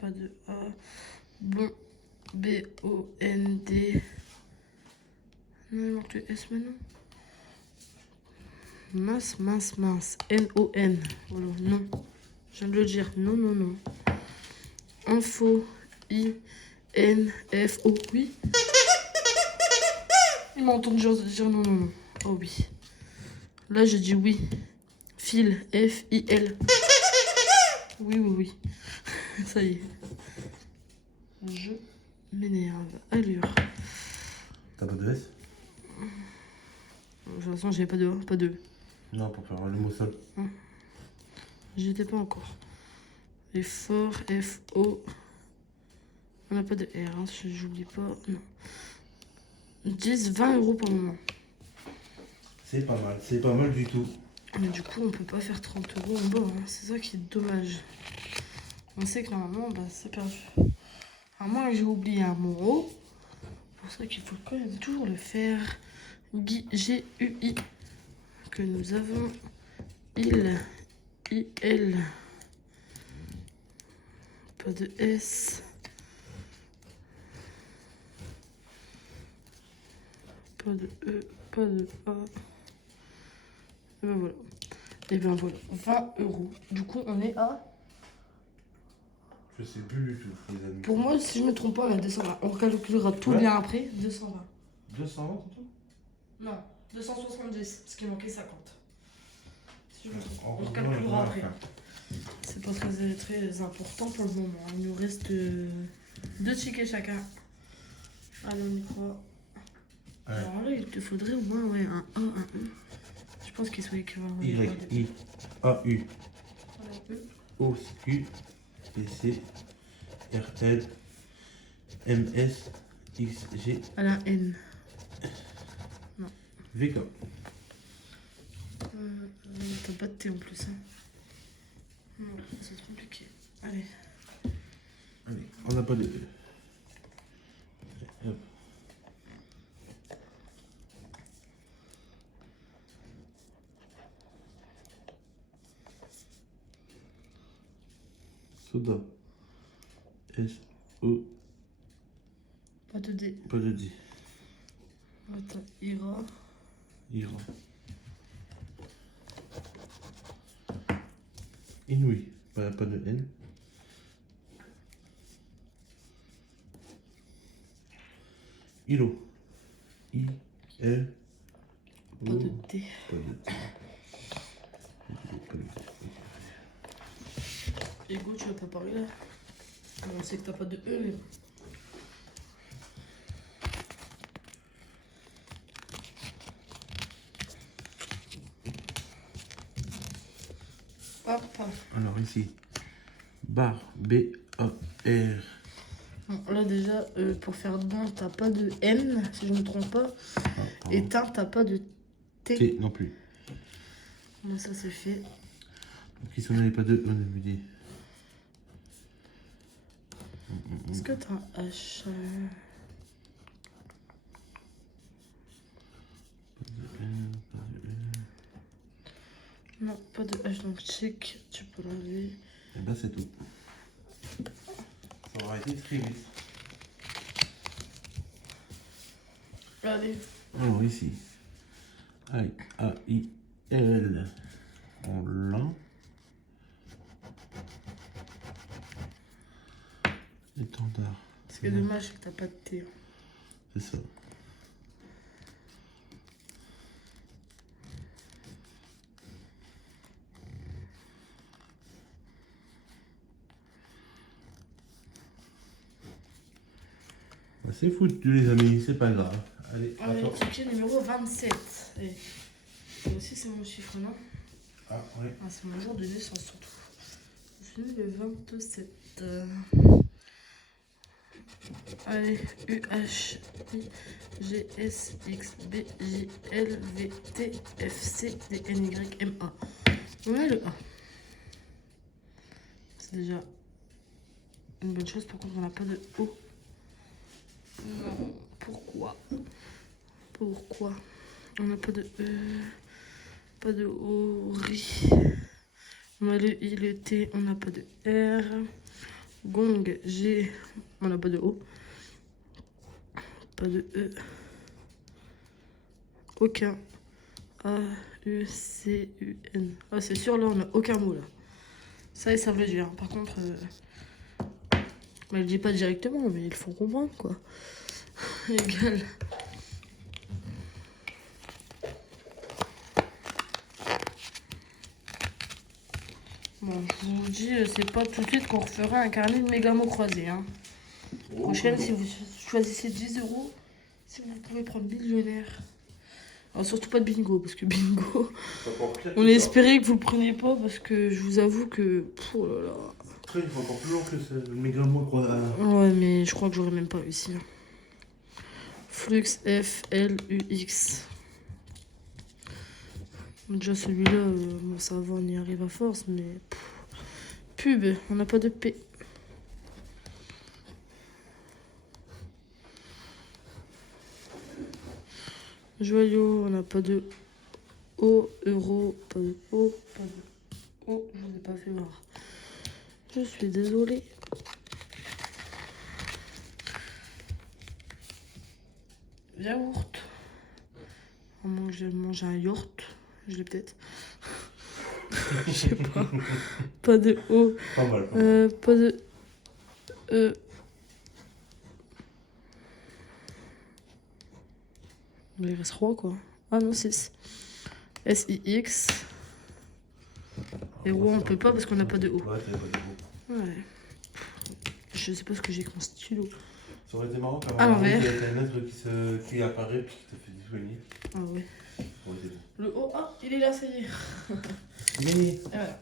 pas de A. Bon, B-O-N-D. Non, il manque le S maintenant. Mince, mince, mince. N-O-N. Voilà, non. Je viens de le dire. Non, non, non. Info. I-N-F-O. Oui. Il m'a entendu dire non, non, non. Oh oui. Là, je dis oui. Fil. F-I-L. Oui, oui, oui. Ça y est. Je m'énerve. Allure. T'as pas de S? De toute façon, j'avais pas de A, pas de E. Non, pour faire le mot seul. J'y étais pas encore. Effort, F-O. On n'a pas de R, hein, j'oublie pas. Non. 10, 20 euros pour le moment. C'est pas mal du tout. Mais du coup, on peut pas faire 30 euros en bas, hein. C'est ça qui est dommage. On sait que normalement, bah, c'est perdu. À moins que j'ai oublié un mot. C'est pour ça qu'il faut quand même toujours le faire. G-U-I. Que nous avons. Il. I-L. Pas de S. Pas de E. Pas de A. Et ben voilà. Et ben voilà. 20 euros. Du coup, on est à. Je sais plus du tout, les amis. Pour moi, si je me trompe pas, on est à 220. On calculera tout Ouais. bien après. 220. 220 tout? Non, 270, parce qu'il manquait 50. Si je me trompe, on On calculera va après. faire. C'est pas très important pour le moment. Il nous reste 2 tickets chacun. Allez, on y croit. Ouais. Alors là, il te faudrait au moins ouais, un A, un E. Je pense qu'ils sont équivalents. Y, I, A, U, Voilà, E. O, Q, P, C, R, L, M, S, X, G, À la N. V, K. T'as pas de T en plus. Hein. Non, c'est compliqué. Allez. Allez, on n'a pas de E. Hop. Soda. S, O, Pas de D. pas de D. Attends, Ira. Ira. Inouï, pas de N. Ilo. I, L, O. Pas de D. Pas de D. Pas de D. Ego, tu vas pas parler là. On sait que t'as pas de E, mais. Hop. Alors ici, barre B-A-R. Bon, là déjà, pour faire don, t'as pas de N, si je me trompe pas. Et teint, t'as pas de T. T non plus. Bon, ça c'est fait. Donc ici on n'avait pas de E, on avait dit. Est-ce que t'as un H Non, pas de H, donc check, tu peux l'enlever. Et ben c'est tout. Ça aura été très vite. Allez. Alors ici, A-I-L en lent. Étendard. Ce qui est dommage, c'est que t'as pas de T. C'est ça. Bah, c'est foutu les amis, c'est pas grave. Allez, Allez, attends. ticket numéro 27. Et ça aussi, c'est mon chiffre, non? Ah ouais. Ah, c'est mon jour de naissance surtout. Je suis né le 27. Allez, U, H, I, G, S, X, B, J, L, V, T, F, C, D, N, Y, M, A. On a le A. C'est déjà une bonne chose, par contre on n'a pas de O. Non, pourquoi? On n'a pas de E, pas de O, Ri. On a le I, le T, on n'a pas de R. Gong, G, on n'a pas de O. Pas de E. Aucun. A, U, C, U, N. Ah, c'est sûr, là, on n'a aucun mot, là. Ça, ils savent le dire. Par contre, bah, je dis pas directement, mais ils font comprendre, quoi. Égal. Bon, je vous dis, c'est pas tout de suite qu'on refera un carnet de méga mots croisés. Hein. Prochaine, si vous choisissez 10 €, si vous pouvez prendre millionnaire. Alors, surtout pas de bingo, parce que bingo, on espérait que vous le preniez pas, parce que je vous avoue que. Oh là là. Après, il faut encore plus long que ce méga mot quoi. Ouais, mais je crois que j'aurais même pas réussi. Flux, F, L, U, X. Déjà celui-là, bon, ça va, on y arrive à force, mais... Pub, on n'a pas de P. Joyau, on n'a pas de O. Euro, pas de O, pas de O. Je vous ai pas fait voir. Je suis désolée. Yaourt. Je mange un yaourt. Je l'ai peut-être. Je sais pas. Pas de O. Pas mal. Pas mal. Pas de E. Il reste 3 quoi. Ah non, 6. S-I-X. Et O, on peut pas parce qu'on n'a pas de O. Ouais, t'avais pas de O. Ouais. Je sais pas ce que j'ai avec mon stylo. Ça aurait été marrant quand À l'envers. il y a une lettre qui apparaît puis qui te fait disponible. Ah ouais. Ouais, c'est bon. Le O, ah, il est là, ça y est. Mais... Voilà.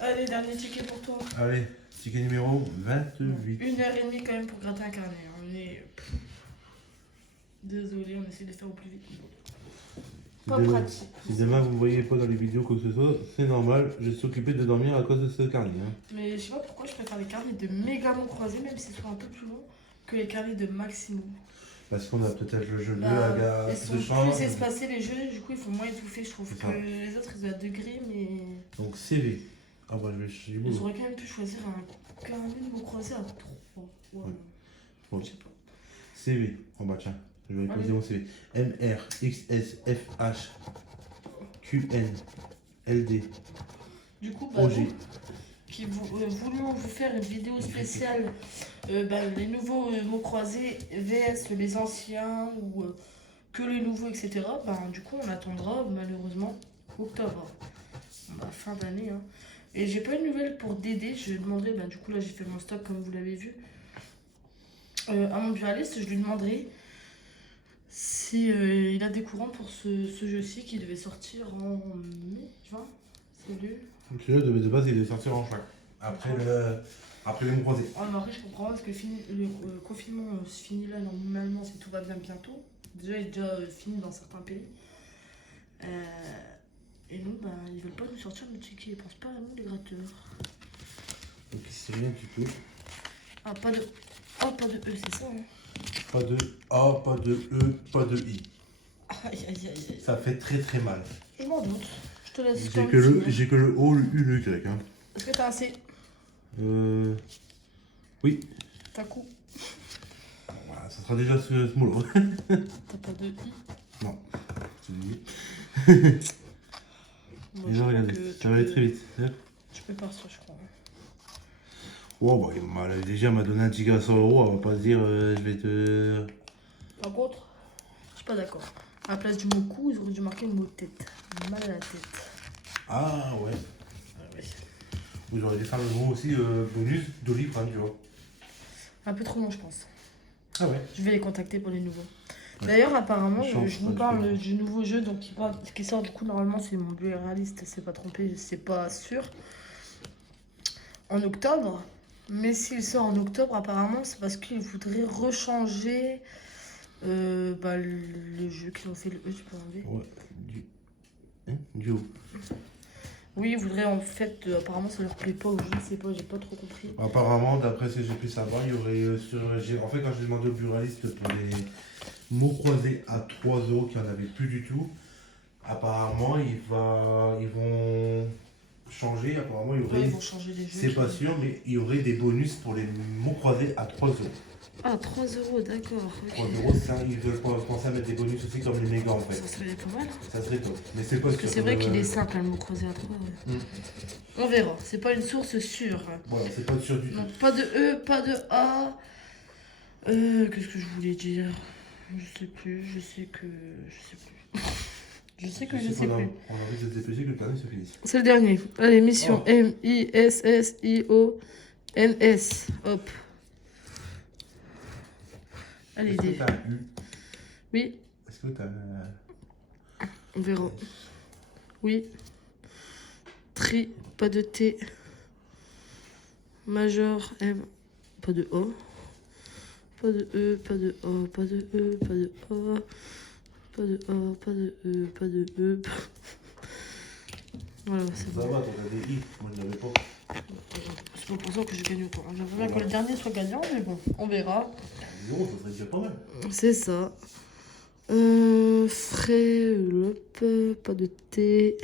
Allez, dernier ticket pour toi. Allez, ticket numéro 28. 1h30 quand même pour gratter un carnet. On est. Désolé, on essaie de faire au plus vite. Pas pratique. Si demain vous ne voyez pas dans les vidéos quoi que ce soit, c'est normal, je suis occupé de dormir à cause de ce carnet. Hein. Mais je sais pas pourquoi je préfère les carnets de méga mots croisés, même s'ils sont un peu plus longs, que les carnets de maximum. Parce qu'on a peut-être le jeu de Bah, la ils sont de chambre. plus espacés les jeux, du coup ils font moins étouffer. Je trouve que les autres ils ont à degré, mais. Donc CV. Ah bah je vais chercher du boulot. J'aurais quand même pu choisir un carnet de mots croisés à 3. Ouais. Bon. Je sais pas. CV. Oh bah tiens, je vais poser mon CV. MR, XS, FH, QN, LD, Du coup, bah, OG. nous, qui voulions vous faire une vidéo spéciale, les nouveaux mots croisés VS les anciens ou que les nouveaux, etc. Du coup, on attendra malheureusement octobre, fin d'année. Hein. Et j'ai pas une nouvelle pour Dédé. Je demanderai, du coup là j'ai fait mon stock comme vous l'avez vu. À mon buraliste, je lui demanderai si il a des courants pour ce jeu-ci qui devait sortir en mai, juin. C'est lui. Celui-là de base il devait sortir en juin. Après le mots croisés. Ah, mais après, je comprends parce que le confinement se finit là, normalement, si tout va bien bientôt. Déjà, il est déjà fini dans certains pays. Et nous, ils veulent pas nous sortir le ticket. Ils pensent pas à nous, les gratteurs. Donc c'est rien du tout. Ah, pas de E, c'est ça, hein. Pas de A, pas de E, pas de I. Aïe, aïe, aïe, aïe. Ça fait très très mal. Je m'en doute. Je te laisse. J'ai que le O, le U, le Y. Hein. Est-ce que t'as un C? Oui. T'as coup? Voilà, ça sera déjà ce mot-là. T'as pas de I? Non. C'est lui. Moi, Déjà, regardez, ça va aller très vite. Tu peux partir, je crois. Oh, bah, déjà, elle m'a donné un ticket à 100 €. Elle va pas se dire, je vais te. Par contre, je suis pas d'accord. À la place du mot cou, ils auraient dû marquer le mot tête. Mal à la tête. Ah, ouais. Ah ouais. Vous auriez dû faire le mot aussi bonus d'Olive, tu vois. Un peu trop long, je pense. Ah ouais. Je vais les contacter pour les nouveaux. Ouais. D'ailleurs, apparemment, Je change, je vous ça, parle tu du nouveau jeu donc qui sort du coup, normalement, c'est mon bleu réaliste, c'est pas trompé, c'est pas sûr. En octobre. Mais s'il sort en octobre, apparemment, c'est parce qu'ils voudraient rechanger le jeu qu'ils ont fait. Le E, tu peux enlever. Ouais, du haut. Oui, ils voudraient en fait, apparemment, ça leur plaît pas ou je ne sais pas, j'ai pas trop compris. Apparemment, d'après ce que j'ai pu savoir, il y aurait en fait, quand j'ai demandé au buraliste pour les mots croisés à 3 € qu'il n'y en avait plus du tout, Apparemment, ils vont changer. Apparemment, il y Ouais, aurait, ils vont changer les jeux. c'est pas sûr, mais il y aurait des bonus pour les mots croisés à 3 euros. Ah, 3 euros, d'accord. 3 Ok. euros, ça, ils veulent penser à mettre des bonus aussi comme les mégas en fait. Ça serait pas mal. Ça serait top. Mais c'est pas Parce que sûr. c'est vrai qu'il est simple, hein, le mot croisé à 3. Ouais. Mm. On verra. C'est pas une source sûre. Voilà, c'est pas sûr du tout. Donc, pas de E, pas de A. Qu'est-ce que je voulais dire? Je sais plus. Je sais que. Je sais plus. Je sais que je sais qu'on a- plus. On a envie de se dépêcher que le dernier se finisse. C'est le dernier. Allez, mission Oh. M-I-S-S-I-O-N-S. Hop. Allez, Est-ce que D. t'as un U? Oui, Est-ce que t'as un... on verra. Oui. Tri, pas de T. Major, M, pas de O. Pas de E, pas de O, pas de E, pas de O. Pas de O, pas de E, pas de E. Voilà, c'est Ça bon. va, t'as des I. Moi, je l'avais pas. C'est pas pour ça que je gagne pas. J'aimerais bien que le dernier soit gagnant, mais bon, on verra. 0, ça serait déjà pas mal. C'est ça. Frais, hop, pas de T.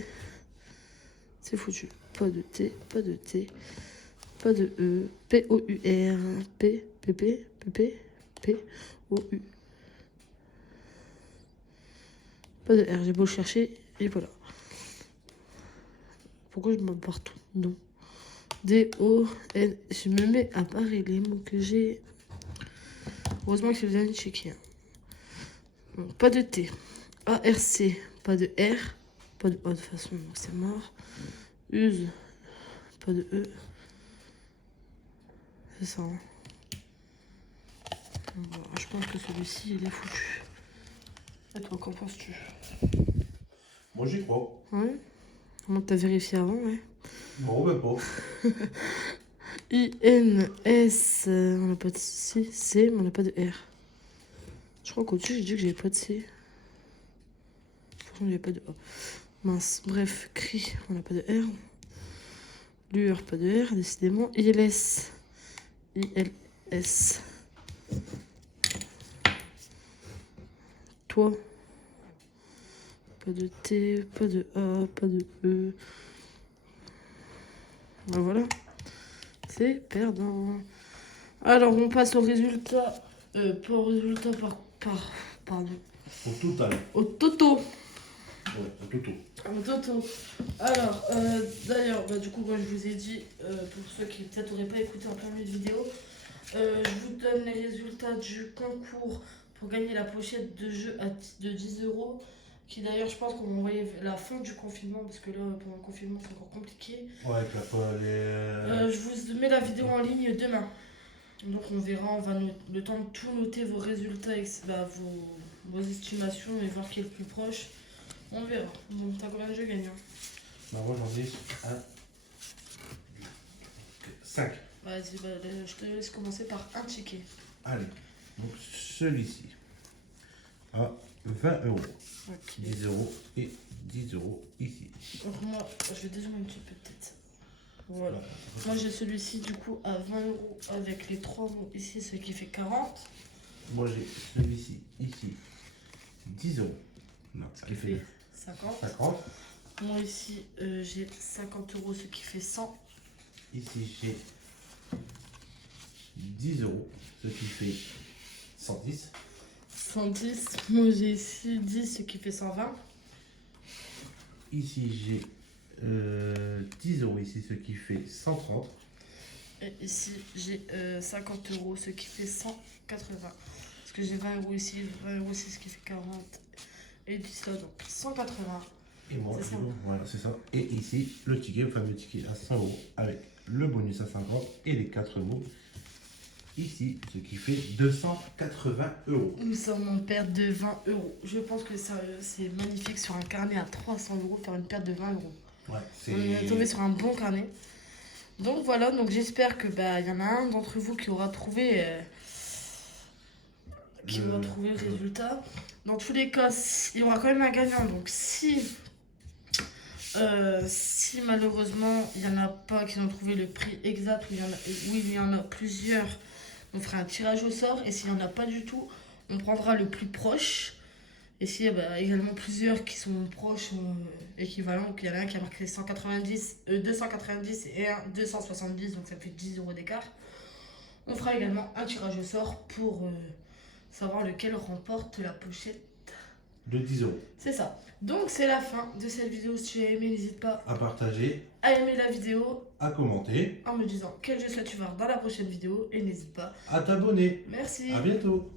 C'est foutu. Pas de T, pas de T. Pas de E. P-O-U-R. P, P-P, P-P, P-O-U. Pas de R, j'ai beau le chercher, et voilà. Pourquoi je me bats partout? Non. D-O-N. Je me mets à barrer les mots que j'ai. Heureusement que c'est le dernier checké. Hein. Bon, pas de T. A-R-C. Pas de R. Pas de O de toute façon, donc c'est mort. Use. Pas de E. C'est ça. Hein. Bon, je pense que celui-ci, il est foutu. Et toi, qu'en penses-tu? Moi, j'y crois. Ouais. Comment t'as vérifié avant, ouais. Non, même pas. I-N-S. On n'a pas de C. C, mais on n'a pas de R. Je crois qu'au-dessus, j'ai dit que j'avais pas de C. Pourtant, j'avais pas de A. Mince. Bref, cri, on n'a pas de R. Lueur, pas de R, décidément. ILS. ILS. Toi. Pas de T, pas de A, pas de E. Ben voilà. C'est perdant. Alors, on passe au résultat. Pas au résultat pardon. Au total. Au toto. Ouais, au toto. Au toto. Alors, d'ailleurs, du coup, moi je vous ai dit, pour ceux qui peut-être n'auraient pas écouté en plein milieu de vidéo, je vous donne les résultats du concours pour gagner la pochette de jeu de 10 euros. Qui d'ailleurs, je pense qu'on va envoyer la fin du confinement, parce que là, pendant le confinement, c'est encore compliqué. Ouais, avec les... Je vous mets la vidéo en ligne demain. Donc on verra, on va le temps de tout noter, vos résultats, vos estimations et voir qui est le plus proche. On verra. Donc t'as combien de jeux gagnants? Bah, moi, j'en ai 1, 5. Vas-y, je te laisse commencer par un ticket. Allez. Donc, celui-ci. À 20 euros. Ok. 10 euros et 10 euros ici. Donc moi, je vais déjà un petit peu peut-être. Voilà. Moi j'ai celui-ci du coup à 20 euros avec les 3 mots ici, ce qui fait 40. Moi, j'ai celui-ci ici. 10 euros. Non, Ce qui fait 50. 50. Moi ici j'ai 50 euros, ce qui fait 100. Ici, j'ai 10 euros, ce qui fait 110. 110. Moi j'ai ici 10, ce qui fait 120. Ici, j'ai 10 euros, ici, ce qui fait 130. Et ici j'ai 50 euros, ce qui fait 180. Parce que j'ai 20 euros ici, 20 euros ici, ce qui fait 40. Et 10 là, donc 180. Et moi, C'est ça. voilà, c'est ça. Et ici, le ticket, le fameux ticket à 100 euros, avec le bonus à 50 et les 4 mots. Ici, ce qui fait 280 euros. Nous sommes en perte de 20 euros. Je pense que c'est magnifique sur un carnet à 300 euros, faire une perte de 20 euros. Ouais, On est tombé sur un bon carnet. Donc voilà, donc j'espère que y en a un d'entre vous qui aura trouvé le résultat. Dans tous les cas, il y aura quand même un gagnant. Donc si malheureusement il n'y en a pas qui ont trouvé le prix exact, ou il y en a plusieurs, on fera un tirage au sort. Et s'il n'y en a pas du tout, on prendra le plus proche. Et s'il y a également plusieurs qui sont proches équivalents, qu'il y en a un qui a marqué 290 et un 270, donc ça fait 10 euros d'écart. On fera également un tirage au sort pour savoir lequel remporte la pochette. De 10 euros. C'est ça. Donc c'est la fin de cette vidéo. Si tu as aimé, n'hésite pas À partager, à aimer la vidéo à commenter, en me disant quel jeu souhaites-tu voir dans la prochaine vidéo et n'hésite pas. à t'abonner. Merci. À bientôt.